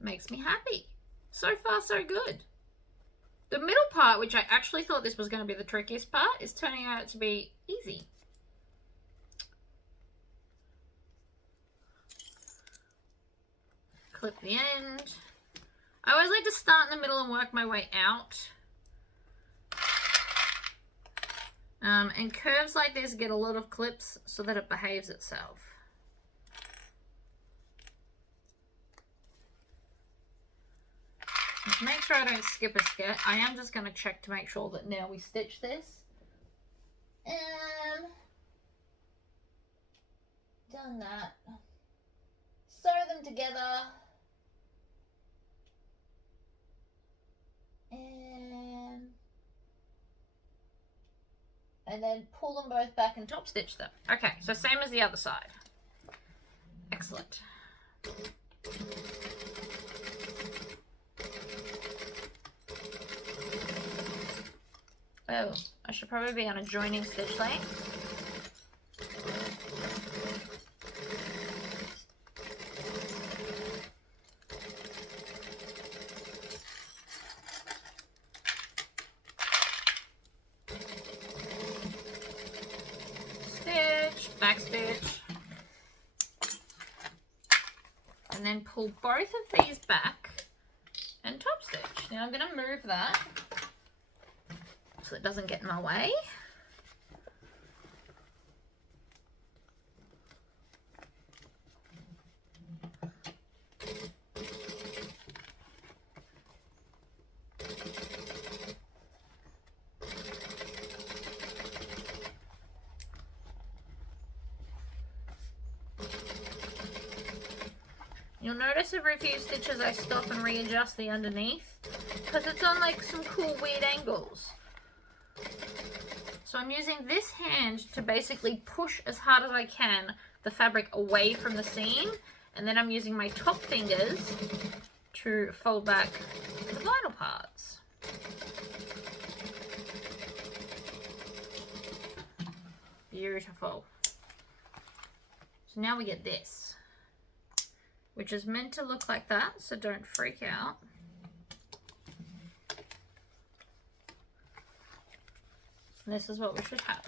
Makes me happy. So far, so good. The middle part, which I actually thought this was going to be the trickiest part, is turning out to be easy. Clip the end. I always like to start in the middle and work my way out. And curves like this get a lot of clips so that it behaves itself. Just make sure I don't skip a step. I am just going to check to make sure that now we stitch this. And done that. Sew them together. And then pull them both back and top stitch them. Okay, so same as the other side. Excellent. Oh, I should probably be on a joining stitch length. Backstitch, and then pull both of these back and top stitch. Now I'm going to move that so it doesn't get in my way. You'll notice every few stitches I stop and readjust the underneath because it's on like some cool weird angles. So I'm using this hand to basically push as hard as I can the fabric away from the seam, and then I'm using my top fingers to fold back the vinyl parts. Beautiful. So now we get this, which is meant to look like that, so don't freak out. This is what we should have.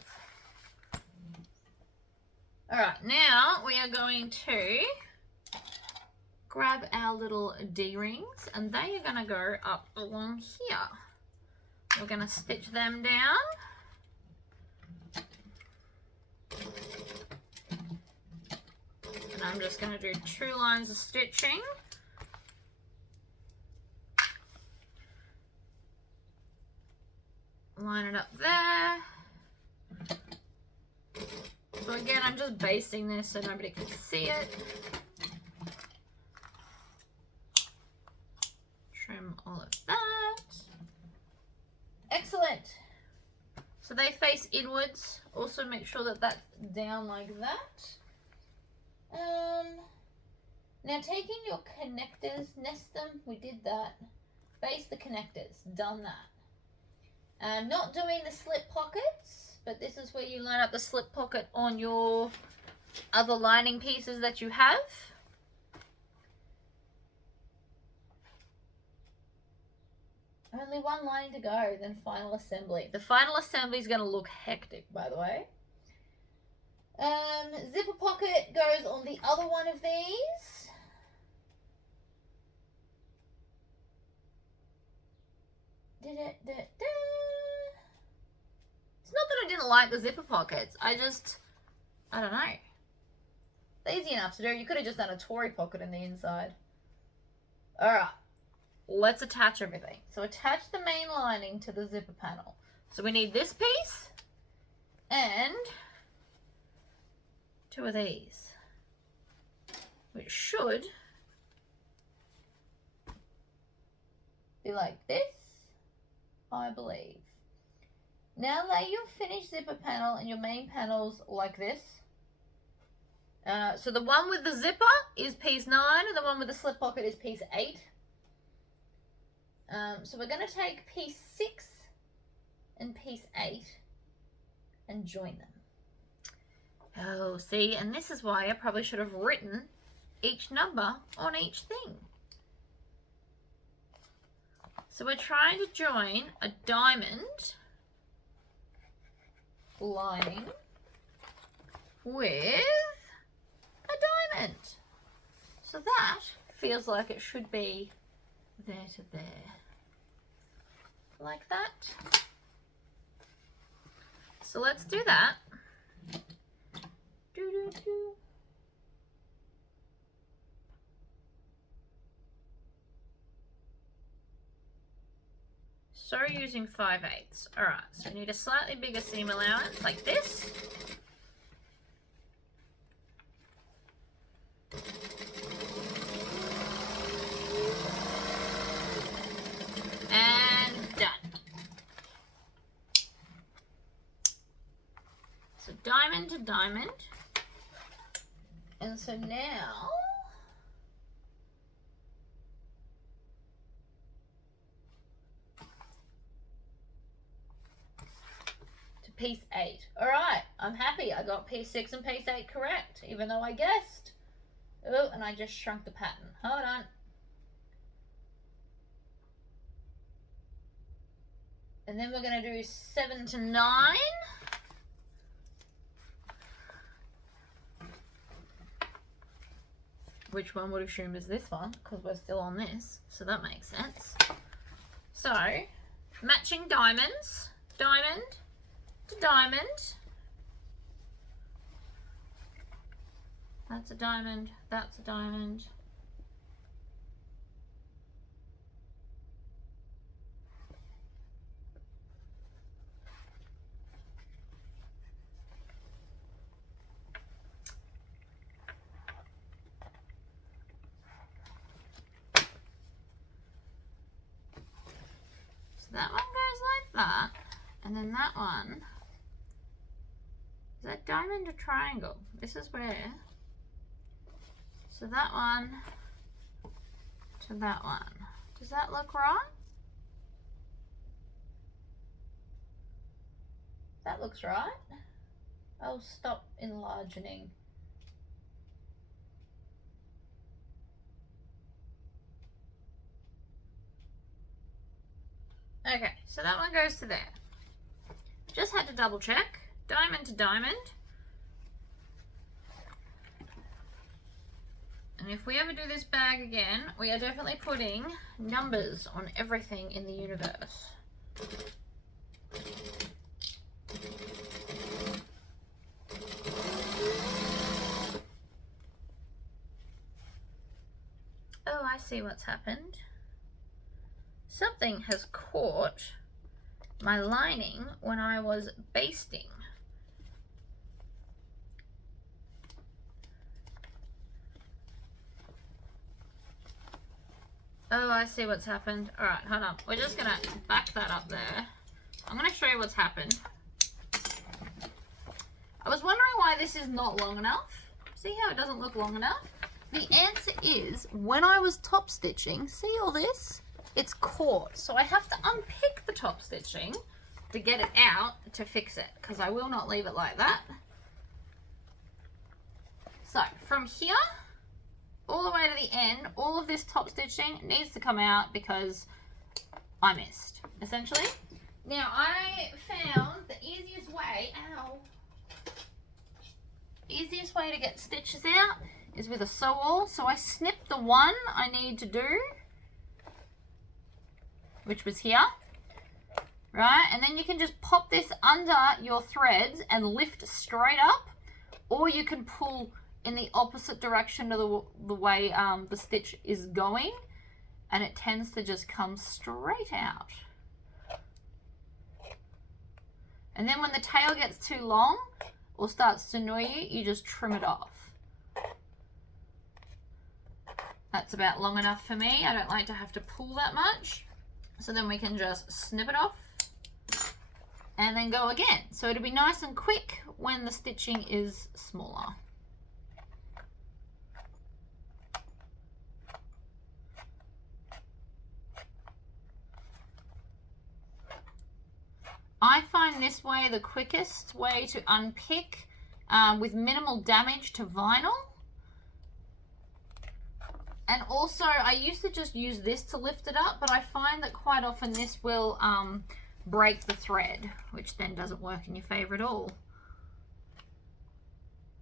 All right, now we are going to grab our little D-rings, and they are gonna go up along here. We're gonna stitch them down. And I'm just going to do 2 lines of stitching. Line it up there. So again, I'm just basting this so nobody can see it. Trim all of that. Excellent. So they face inwards. Also make sure that that's down like that. Now taking your connectors, nest them, we did that. Base the connectors, done that. Not doing the slip pockets, but this is where you line up the slip pocket on your other lining pieces that you have. Only one line to go, then final assembly. The final assembly is going to look hectic, by the way. Zipper pocket goes on the other one of these. It's not that I didn't like the zipper pockets. I don't know. It's easy enough to do. You could have just done a Tory pocket in the inside. Alright. Let's attach everything. So attach the main lining to the zipper panel. So we need this piece and 2 of these, which should be like this, I believe. Now lay your finished zipper panel and your main panels like this. So the one with the zipper is piece 9 and the one with the slip pocket is piece 8. So we're going to take piece 6 and piece 8 and join them. Oh, see, and this is why I probably should have written each number on each thing. So we're trying to join a diamond lining with a diamond. So that feels like it should be there to there. Like that. So let's do that. So using 5/8. Alright, so we need a slightly bigger seam allowance like this. And done. So diamond to diamond. And so now to piece 8. Alright, I'm happy. I got piece 6 and piece 8 correct, even though I guessed. Oh, and I just shrunk the pattern. Hold on. And then we're going to do 7 to 9. Which one would assume is this one, because we're still on this, so that makes sense. So, matching diamonds, diamond to diamond. That's a diamond, that's a diamond. That one goes like that, and then that one, is that diamond or triangle? This is where, so that one to that one. Does that look right? That looks right. I'll stop enlarging. Okay, so that one goes to there. Just had to double check. Diamond to diamond. And if we ever do this bag again, we are definitely putting numbers on everything in the universe. Oh, I see what's happened. Something has caught my lining when I was basting. Oh, I see what's happened. All right, hold on. We're just gonna back that up there. I'm gonna show you what's happened. I was wondering why this is not long enough. See how it doesn't look long enough? The answer is when I was top stitching, see all this? It's caught, so I have to unpick the top stitching to get it out to fix it, because I will not leave it like that. So from here all the way to the end, all of this top stitching needs to come out because I missed, essentially. Now I found the easiest way, easiest way to get stitches out is with a sew all. So I snipped the one I need to do, which was here. right? And then you can just pop this under your threads and lift straight up, or you can pull in the opposite direction of the way the stitch is going, and it tends to just come straight out. And then when the tail gets too long or starts to annoy you, you just trim it off. That's about long enough for me. I don't like to have to pull that much. So then we can just snip it off and then go again. So it'll be nice and quick when the stitching is smaller. I find this way the quickest way to unpick with minimal damage to vinyl. And also, I used to just use this to lift it up, but I find that quite often this will break the thread, which then doesn't work in your favor at all.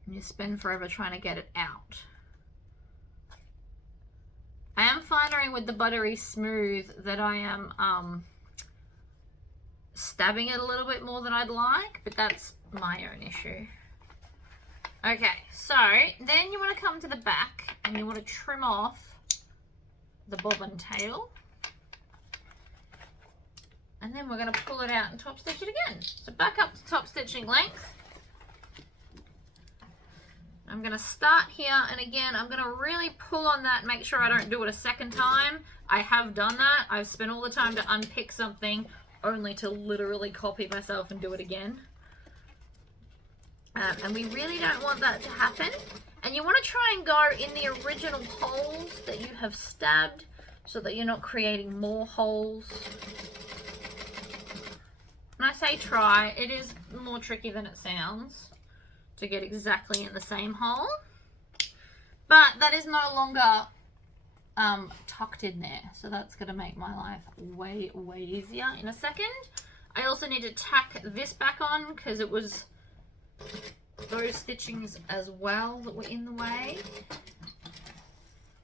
And you spend forever trying to get it out. I am finding with the buttery smooth that I am stabbing it a little bit more than I'd like, but that's my own issue. Okay, so then you want to come to the back and you want to trim off the bobbin tail, and then we're going to pull it out and top stitch it again. So back up to top stitching length. I'm going to start here, and again I'm going to really pull on that, make sure I don't do it a second time. I have done that. I've spent all the time to unpick something only to literally copy myself and do it again. And we really don't want that to happen. And you want to try and go in the original holes that you have stabbed so that you're not creating more holes. When I say try, it is more tricky than it sounds to get exactly in the same hole. But that is no longer tucked in there, so that's going to make my life way easier in a second. I also need to tack this back on because it was those stitchings as well that were in the way,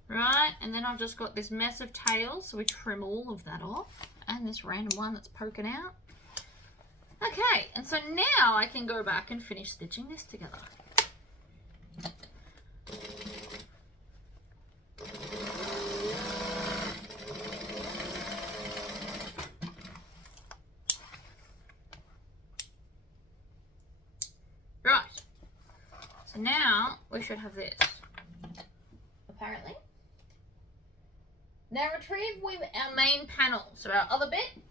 right? And then I've just got this mess of tails, so we trim all of that off, and this random one that's poking out. Okay, and so now I can go back and finish stitching this together. So now we should have this, apparently. Now retrieve with our main panel, so our other bit.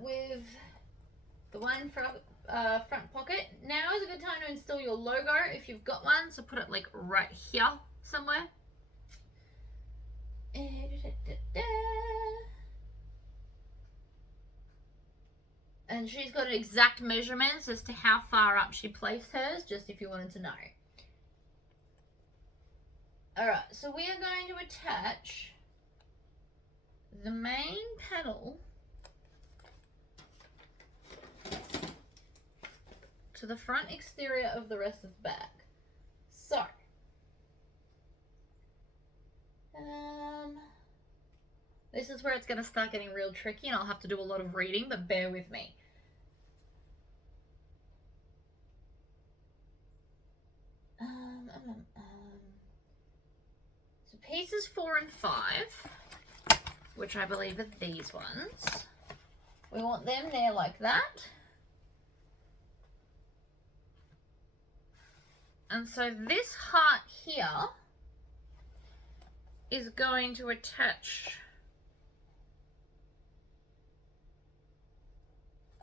With the one front pocket. Now is a good time to install your logo if you've got one, so put it like right here somewhere. And she's got exact measurements as to how far up she placed hers, just if you wanted to know. Alright, so we are going to attach the main panel to the front exterior of the rest of the bag. So, this is where it's going to start getting real tricky, and I'll have to do a lot of reading, but bear with me. So pieces 4 and 5, which I believe are these ones, we want them there like that. And so this heart here is going to attach.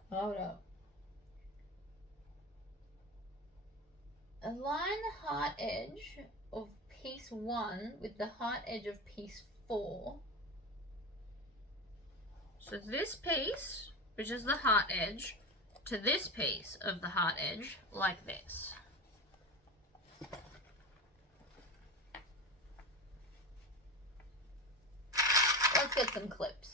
Hold up. Align the heart edge of piece 1 with the heart edge of piece 4. So this piece, which is the heart edge, to this piece of the heart edge, like this. Let's get some clips.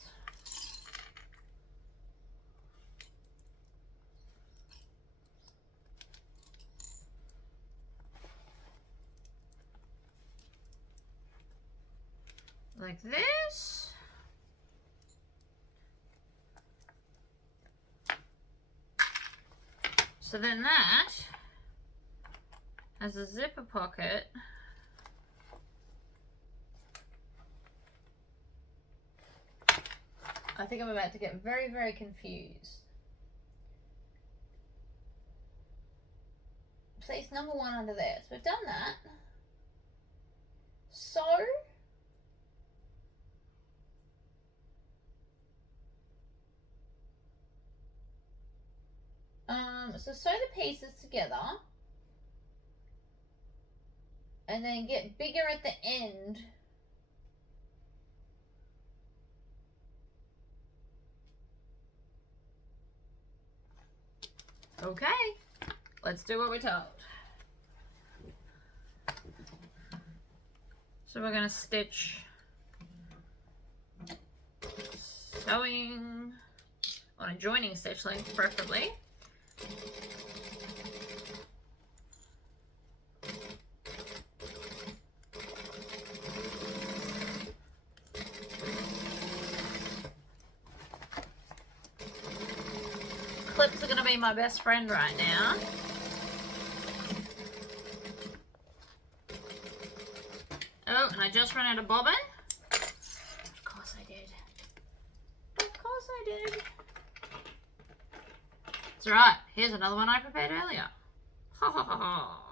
like this. So then that has a zipper pocket. I think I'm about to get very, very confused. Place number 1 under there. So we've done that. So sew the pieces together and then get bigger at the end. Okay, let's do what we're told. So we're going to stitch sewing on a joining stitch length preferably. Clips are going to be my best friend right now. Oh, and I just ran out of bobbin. Of course I did. Of course I did. It's alright. Here's another one I prepared earlier. Ha ha ha ha.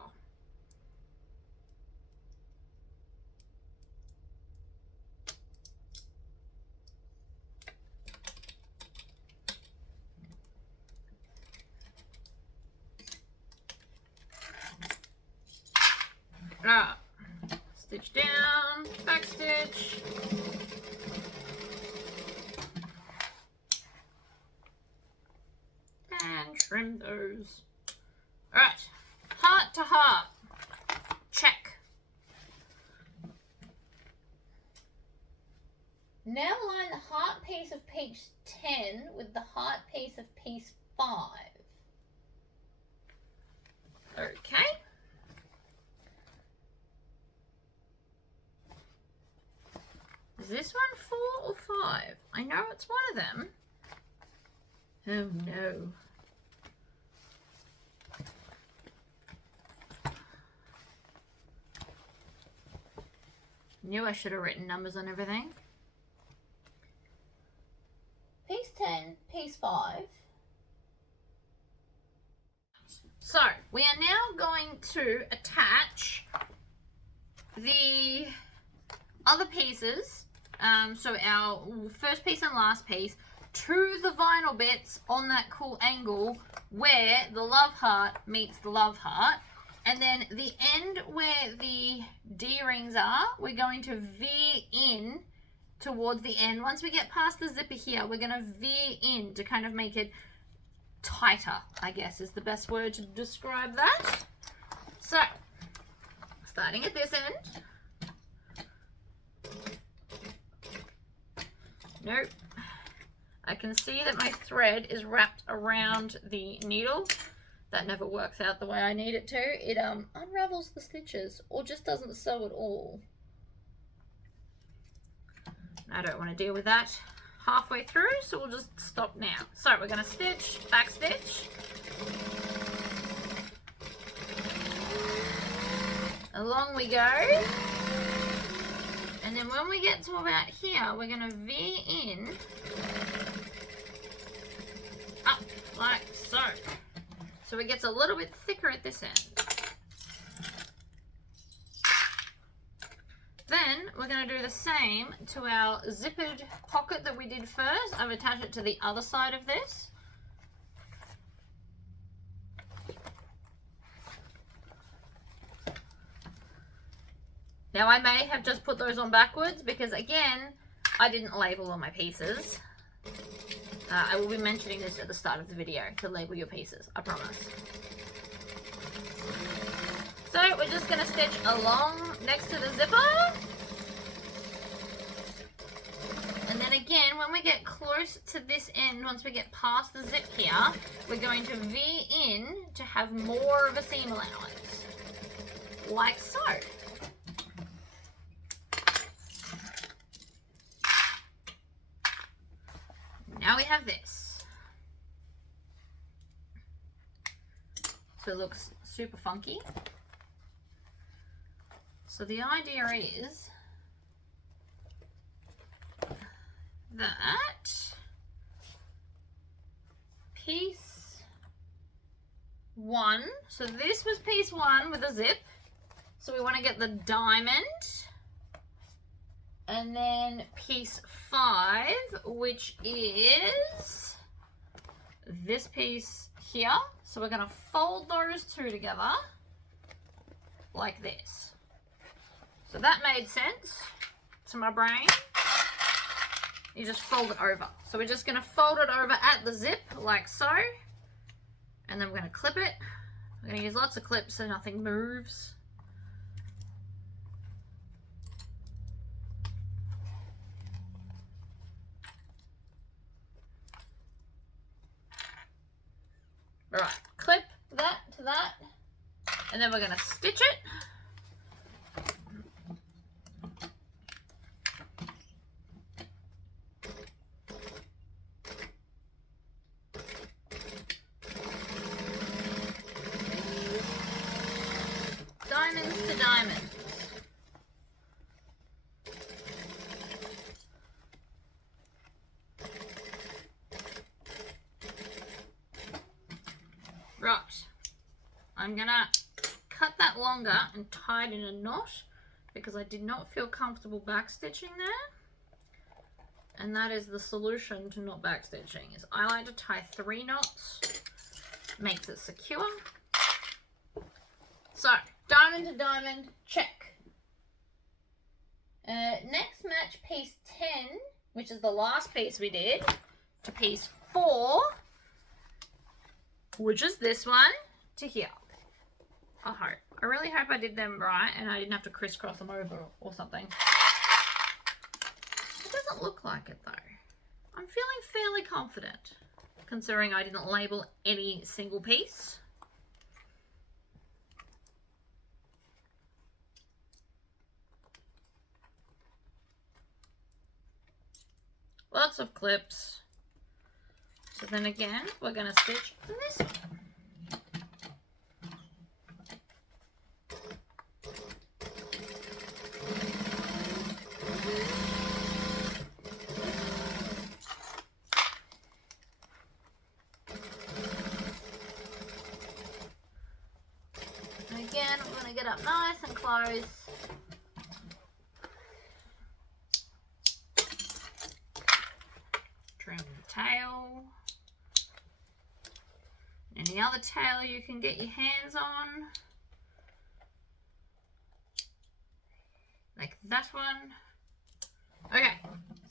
Right. Stitch down, back stitch. And trim those. Alright, heart to heart. Check. Now line the heart piece of piece 10 with the heart piece of piece 5. Okay. Is this one 4 or 5? I know it's one of them. Oh no. Knew I should have written numbers on everything. Piece 10, piece 5. So, we are now going to attach the other pieces. So our first piece and last piece to the vinyl bits on that cool angle where the love heart meets the love heart, and then the end where the D-rings are, we're going to veer in towards the end. Once we get past the zipper here, we're going to veer in to kind of make it tighter, I guess is the best word to describe that. So, starting at this end. Nope. I can see that my thread is wrapped around the needle. That never works out the way I need it to. It unravels the stitches or just doesn't sew at all. I don't want to deal with that halfway through, so we'll just stop now. So we're going to stitch, back stitch. Along we go. And then when we get to about here, we're going to veer in up like so. So it gets a little bit thicker at this end. Then we're going to do the same to our zippered pocket that we did first. I've attached it to the other side of this. Now I may have just put those on backwards because again, I didn't label all my pieces. I will be mentioning this at the start of the video to label your pieces, I promise. So we're just going to stitch along next to the zipper. And then again, when we get close to this end, once we get past the zip here, we're going to veer in to have more of a seam allowance. Like so. have this. So it looks super funky. So the idea is that piece 1, so this was piece 1 with a zip, so we want to get the diamond, and then piece 5, which is this piece here, so we're going to fold those two together like this. So that made sense to my brain. You just fold it over. So we're just going to fold it over at the zip like so. And then we're going to clip it. We're going to use lots of clips so nothing moves. Alright, clip that to that. And then we're going to stitch it. Diamonds to diamonds. Right. I'm gonna cut that longer and tie it in a knot because I did not feel comfortable backstitching there. And that is the solution to not backstitching, is I like to tie 3 knots, makes it secure. So, diamond to diamond, check. Next match piece 10, which is the last piece we did, to piece 4, which is this one, to here. I hope. I really hope I did them right and I didn't have to crisscross them over or something. It doesn't look like it though. I'm feeling fairly confident, considering I didn't label any single piece. Lots of clips. So then again, we're going to stitch this one. And again, we're going to get up nice and close. Trim the tail. Any other tail you can get your hands on. Like that one. Okay,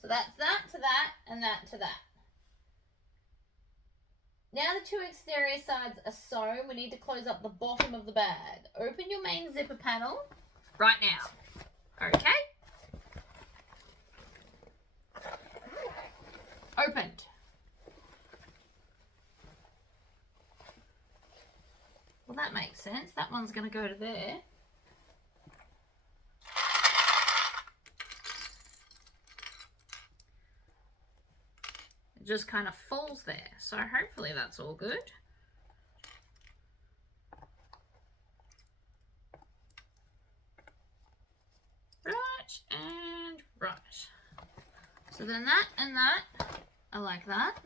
so that's that to that and that to that. Now the 2 exterior sides are sewn, we need to close up the bottom of the bag. Open your main zipper panel right now. Okay? Opened. Well, that makes sense. That one's going to go to there. It just kind of falls there. So hopefully that's all good. Right and right. So then that and that, I like that.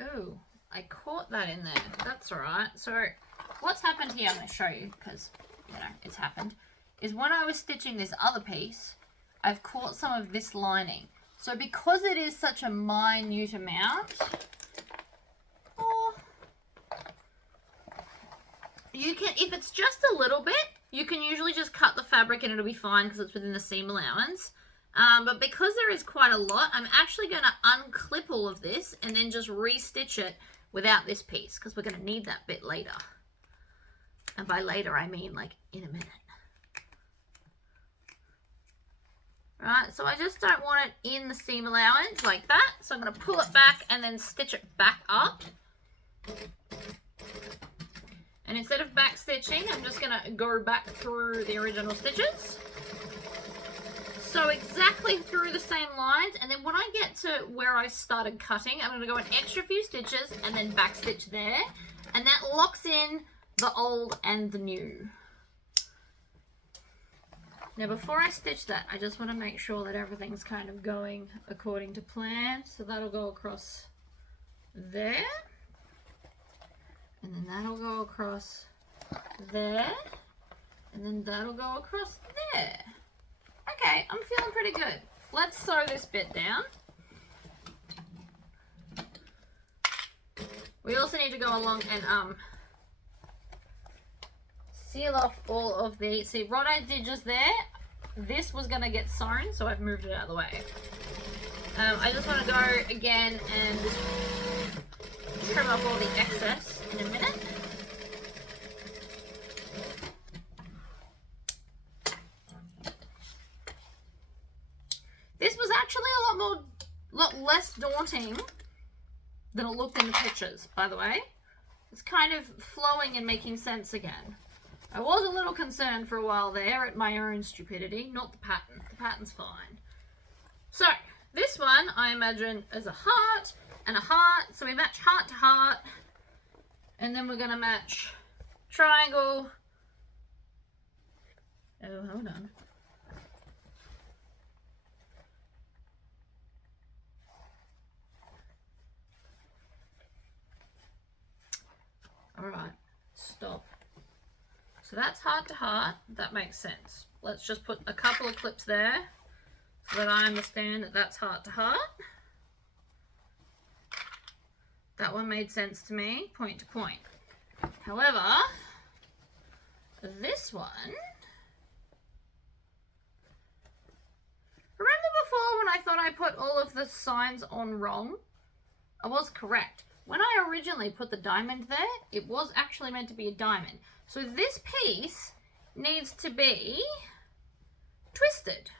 Oh, I caught that in there. That's all right. So what's happened here, I'm going to show you because, you know, it's happened, is when I was stitching this other piece, I've caught some of this lining. So because it is such a minute amount, you can, if it's just a little bit, you can usually just cut the fabric and it'll be fine because it's within the seam allowance. But because there is quite a lot, I'm actually going to unclip all of this and then just re-stitch it without this piece because we're going to need that bit later. And by later, I mean like in a minute. Right, so I just don't want it in the seam allowance like that. So I'm going to pull it back and then stitch it back up. And instead of back stitching, I'm just going to go back through the original stitches. So exactly through the same lines, and then when I get to where I started cutting, I'm going to go an extra few stitches and then back stitch there, and that locks in the old and the new. Now before I stitch that, I just want to make sure that everything's kind of going according to plan. So that'll go across there, and then that'll go across there, and then that'll go across there. Okay, I'm feeling pretty good. Let's sew this bit down. We also need to go along and seal off all of the, see what I did just there? This was going to get sewn, so I've moved it out of the way. I just want to go again and trim off all the excess in a minute. This was actually a lot less daunting than it looked in the pictures, by the way. It's kind of flowing and making sense again. I was a little concerned for a while there at my own stupidity, not the pattern. The pattern's fine. So, this one I imagine is a heart and a heart. So we match heart to heart. And then we're going to match triangle. Oh, hold on. Alright, stop. So that's heart to heart. That makes sense. Let's just put a couple of clips there so that I understand that that's heart to heart. That one made sense to me, point to point. However, this one, remember before when I thought I put all of the signs on wrong? I was correct. When I originally put the diamond there, it was actually meant to be a diamond. So this piece needs to be twisted.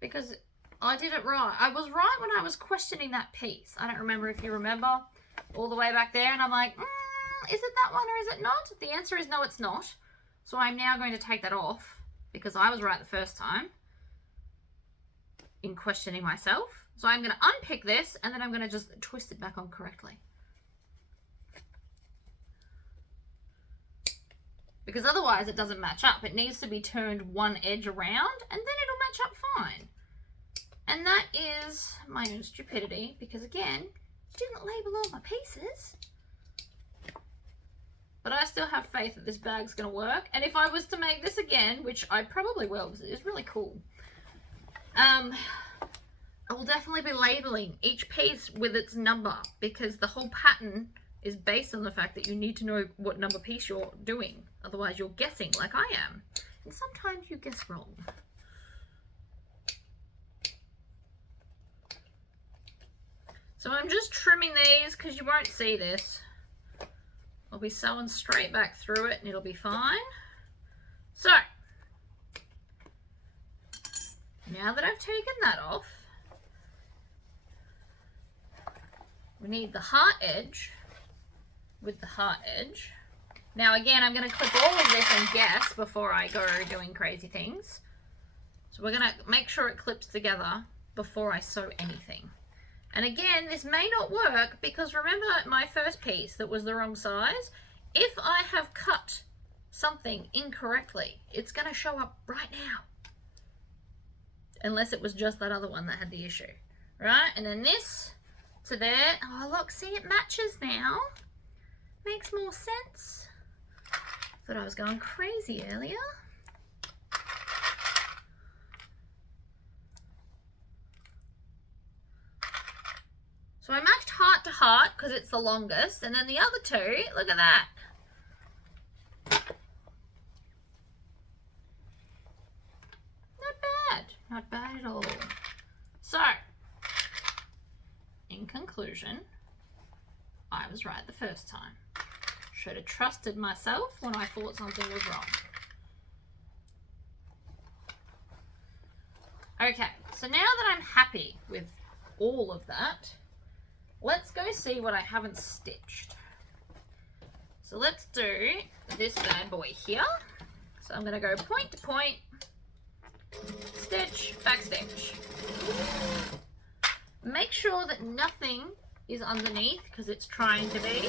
Because I did it right. I was right when I was questioning that piece. I don't remember if you remember all the way back there. And I'm like, is it that one or is it not? The answer is no, it's not. So I'm now going to take that off because I was right the first time in questioning myself. So I'm going to unpick this and then I'm going to just twist it back on correctly. Because otherwise it doesn't match up. It needs to be turned one edge around and then it'll match up fine. And that is my own stupidity because again, I didn't label all my pieces. But I still have faith that this bag's going to work. And if I was to make this again, which I probably will because it is really cool, I will definitely be labeling each piece with its number because the whole pattern is based on the fact that you need to know what number piece you're doing. Otherwise you're guessing like I am. And sometimes you guess wrong. So I'm just trimming these because you won't see this. I'll be sewing straight back through it and it'll be fine. So, now that I've taken that off, we need the heart edge with the heart edge. Now again, I'm going to clip all of this and guess before I go doing crazy things. So we're going to make sure it clips together before I sew anything. And again, this may not work because remember my first piece that was the wrong size? If I have cut something incorrectly, it's going to show up right now. Unless it was just that other one that had the issue. Right? And then this to there. Oh, look, see, it matches now. Makes more sense. Thought I was going crazy earlier. So I matched heart to heart because it's the longest, and then the other two, look at that. Not bad, not bad at all. So, in conclusion, I was right the first time. Should have trusted myself when I thought something was wrong. Okay, so now that I'm happy with all of that, let's go see what I haven't stitched. So let's do this bad boy here. So I'm going to go point to point, stitch, back stitch. Make sure that nothing is underneath because it's trying to be.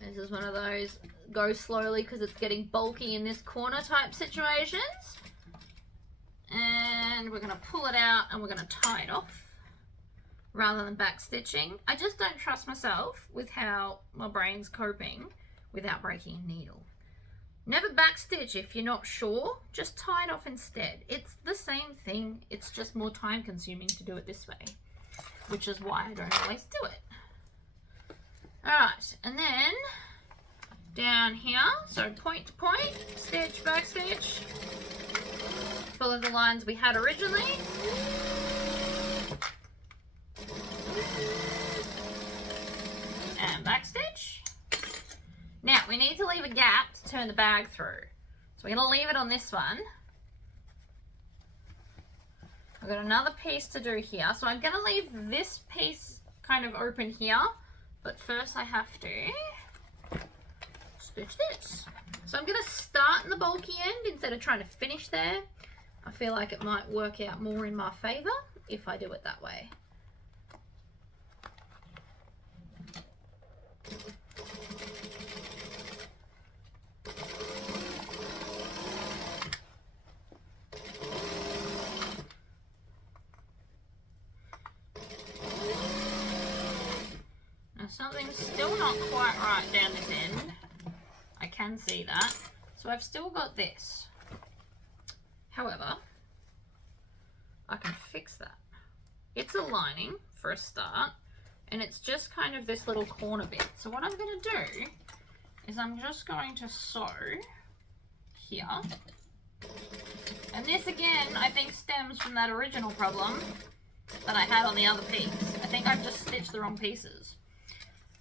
This is one of those go slowly because it's getting bulky in this corner type situations. And we're going to pull it out and we're going to tie it off rather than back stitching. I just don't trust myself with how my brain's coping without breaking a needle. Never back stitch if you're not sure, just tie it off instead. It's the same thing, it's just more time consuming to do it this way, which is why I don't always do it. Alright, and then down here, so point to point, stitch, back stitch, follow the lines we had originally. And back stitch. Now we need to leave a gap to turn the bag through. So we're going to leave it on this one. I've got another piece to do here. So I'm going to leave this piece kind of open here. But first I have to stitch this. So I'm going to start in the bulky end instead of trying to finish there. I feel like it might work out more in my favour if I do it that way. Now something's still not quite right down this end. I can see that. So I've still got this. However, I can fix that. It's a lining for a start, and it's just kind of this little corner bit. So what I'm going to do is I'm just going to sew here. And this again, I think stems from that original problem that I had on the other piece. I think I've just stitched the wrong pieces.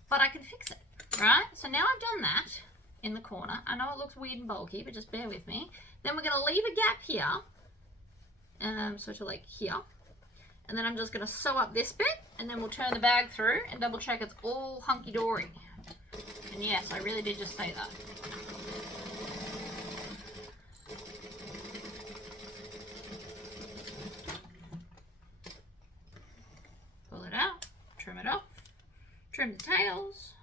But I can fix it, right? So now I've done that in the corner. I know it looks weird and bulky, but just bear with me. Then we're going to leave a gap here, so to like here, and then I'm just going to sew up this bit, and then we'll turn the bag through and double check it's all hunky-dory. And yes, I really did just say that. Pull it out, trim it off, trim the tails.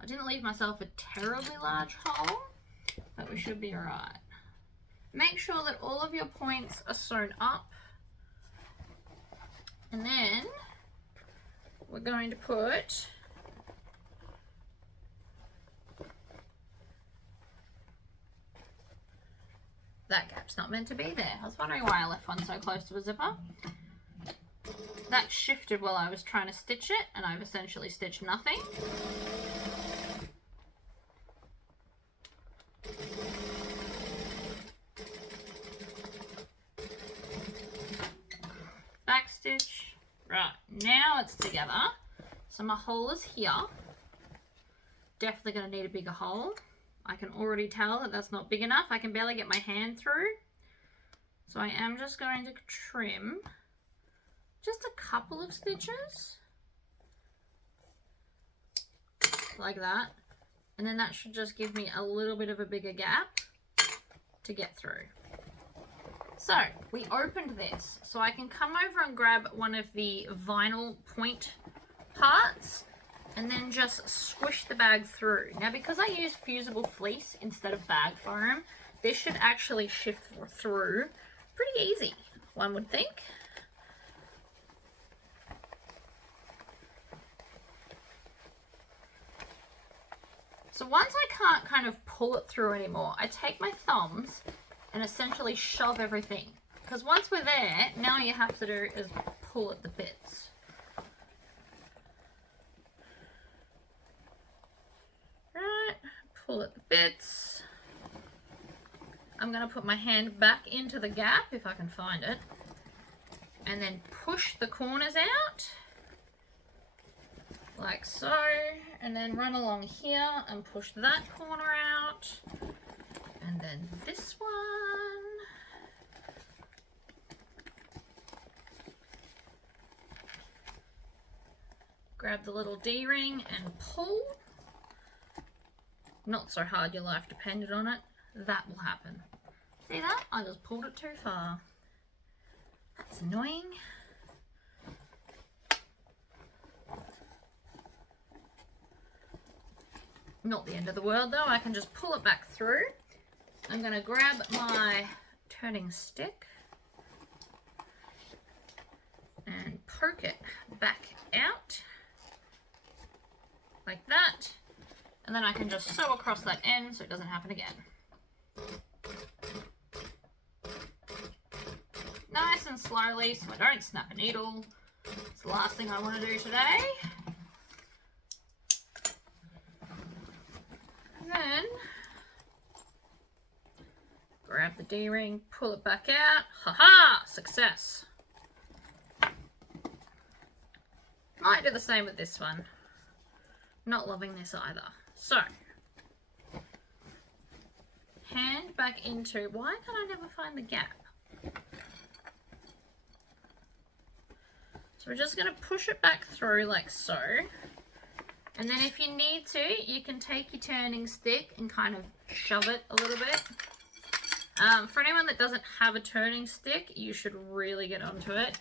I didn't leave myself a terribly large hole, but we should be alright. Make sure that all of your points are sewn up. And then we're going to put that gap's not meant to be there. I was wondering why I left one so close to a zipper. That shifted while I was trying to stitch it, and I've essentially stitched nothing. Back stitch. Right, now it's together. So my hole is here. Definitely going to need a bigger hole. I can already tell that that's not big enough. I can barely get my hand through. So I am just going to trim just a couple of stitches. Like that. And then that should just give me a little bit of a bigger gap to get through. So we opened this, so I can come over and grab one of the vinyl point parts and then just squish the bag through. Now because I use fusible fleece instead of bag foam, this should actually shift through pretty easy, one would think. So once I can't kind of pull it through anymore, I take my thumbs and essentially shove everything. Because once we're there, now all you have to do is pull at the bits. Right, pull at the bits. I'm going to put my hand back into the gap if I can find it. And then push the corners out. Like so. And then run along here and push that corner out. And then this one. Grab the little D-ring and pull. Not so hard, your life depended on it. That will happen. See that? I just pulled it too far. That's annoying. Not the end of the world though, I can just pull it back through. I'm going to grab my turning stick and poke it back out like that, and then I can just sew across that end so it doesn't happen again. Nice and slowly so I don't snap a needle. It's the last thing I want to do today. And then grab the D-ring, pull it back out. Haha! Success! Might do the same with this one. Not loving this either. So, hand back into, why can I never find the gap? So we're just going to push it back through like so. And then if you need to, you can take your turning stick and kind of shove it a little bit. For anyone that doesn't have a turning stick, you should really get onto it.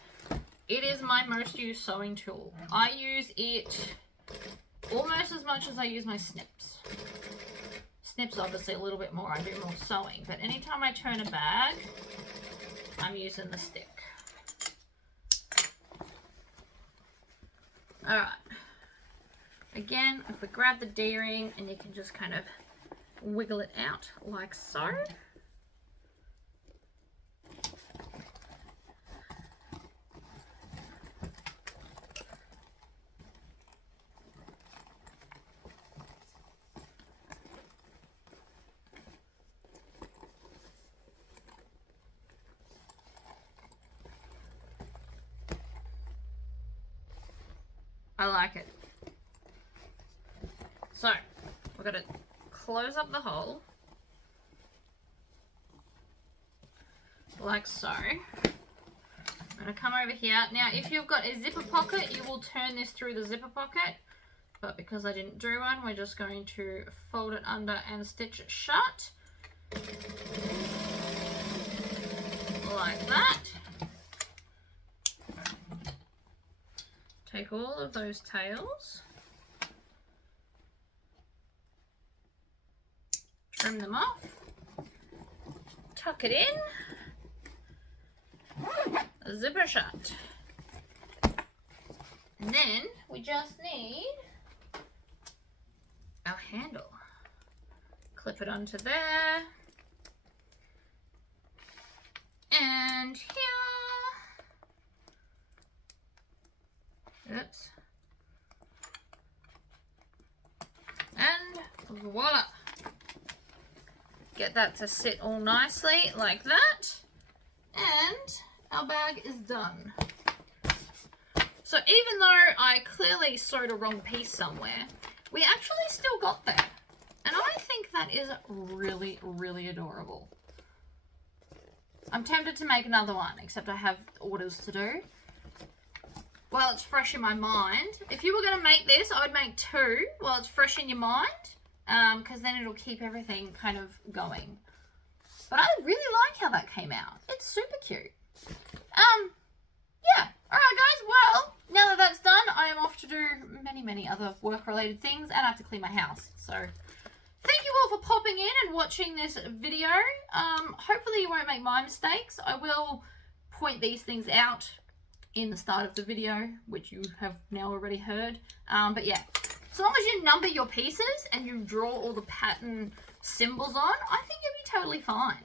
It is my most used sewing tool. I use it almost as much as I use my snips. Snips obviously a little bit more, I do more sewing, but anytime I turn a bag, I'm using the stick. Alright. Again, if we grab the D-ring and you can just kind of wiggle it out like so. I like it. So, we're going to close up the hole, like so. I'm going to come over here. Now, if you've got a zipper pocket, you will turn this through the zipper pocket, but because I didn't do one, we're just going to fold it under and stitch it shut, like that. Take all of those tails, trim them off, tuck it in, zipper shut. And then we just need our handle. Clip it onto there, and here. Oops. And voila. Get that to sit all nicely like that. And our bag is done. So even though I clearly sewed a wrong piece somewhere, we actually still got there. And I think that is really, really adorable. I'm tempted to make another one, except I have orders to do. While it's fresh in my mind. If you were going to make this, I would make two while it's fresh in your mind, because then it'll keep everything kind of going. But I really like how that came out. It's super cute. Yeah. Alright guys, well, now that that's done, I am off to do many other work-related things, and I have to clean my house. So, thank you all for popping in and watching this video. Hopefully you won't make my mistakes. I will point these things out in the start of the video, which you have now already heard. But yeah, so long as you number your pieces and you draw all the pattern symbols on, I think you'll be totally fine.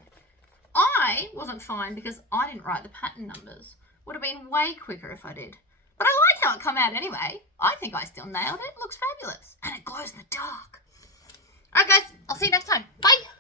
I wasn't fine because I didn't write the pattern numbers. Would have been way quicker if I did. But I like how it come out anyway. I think I still nailed it. It looks fabulous. And it glows in the dark. Alright guys, I'll see you next time. Bye!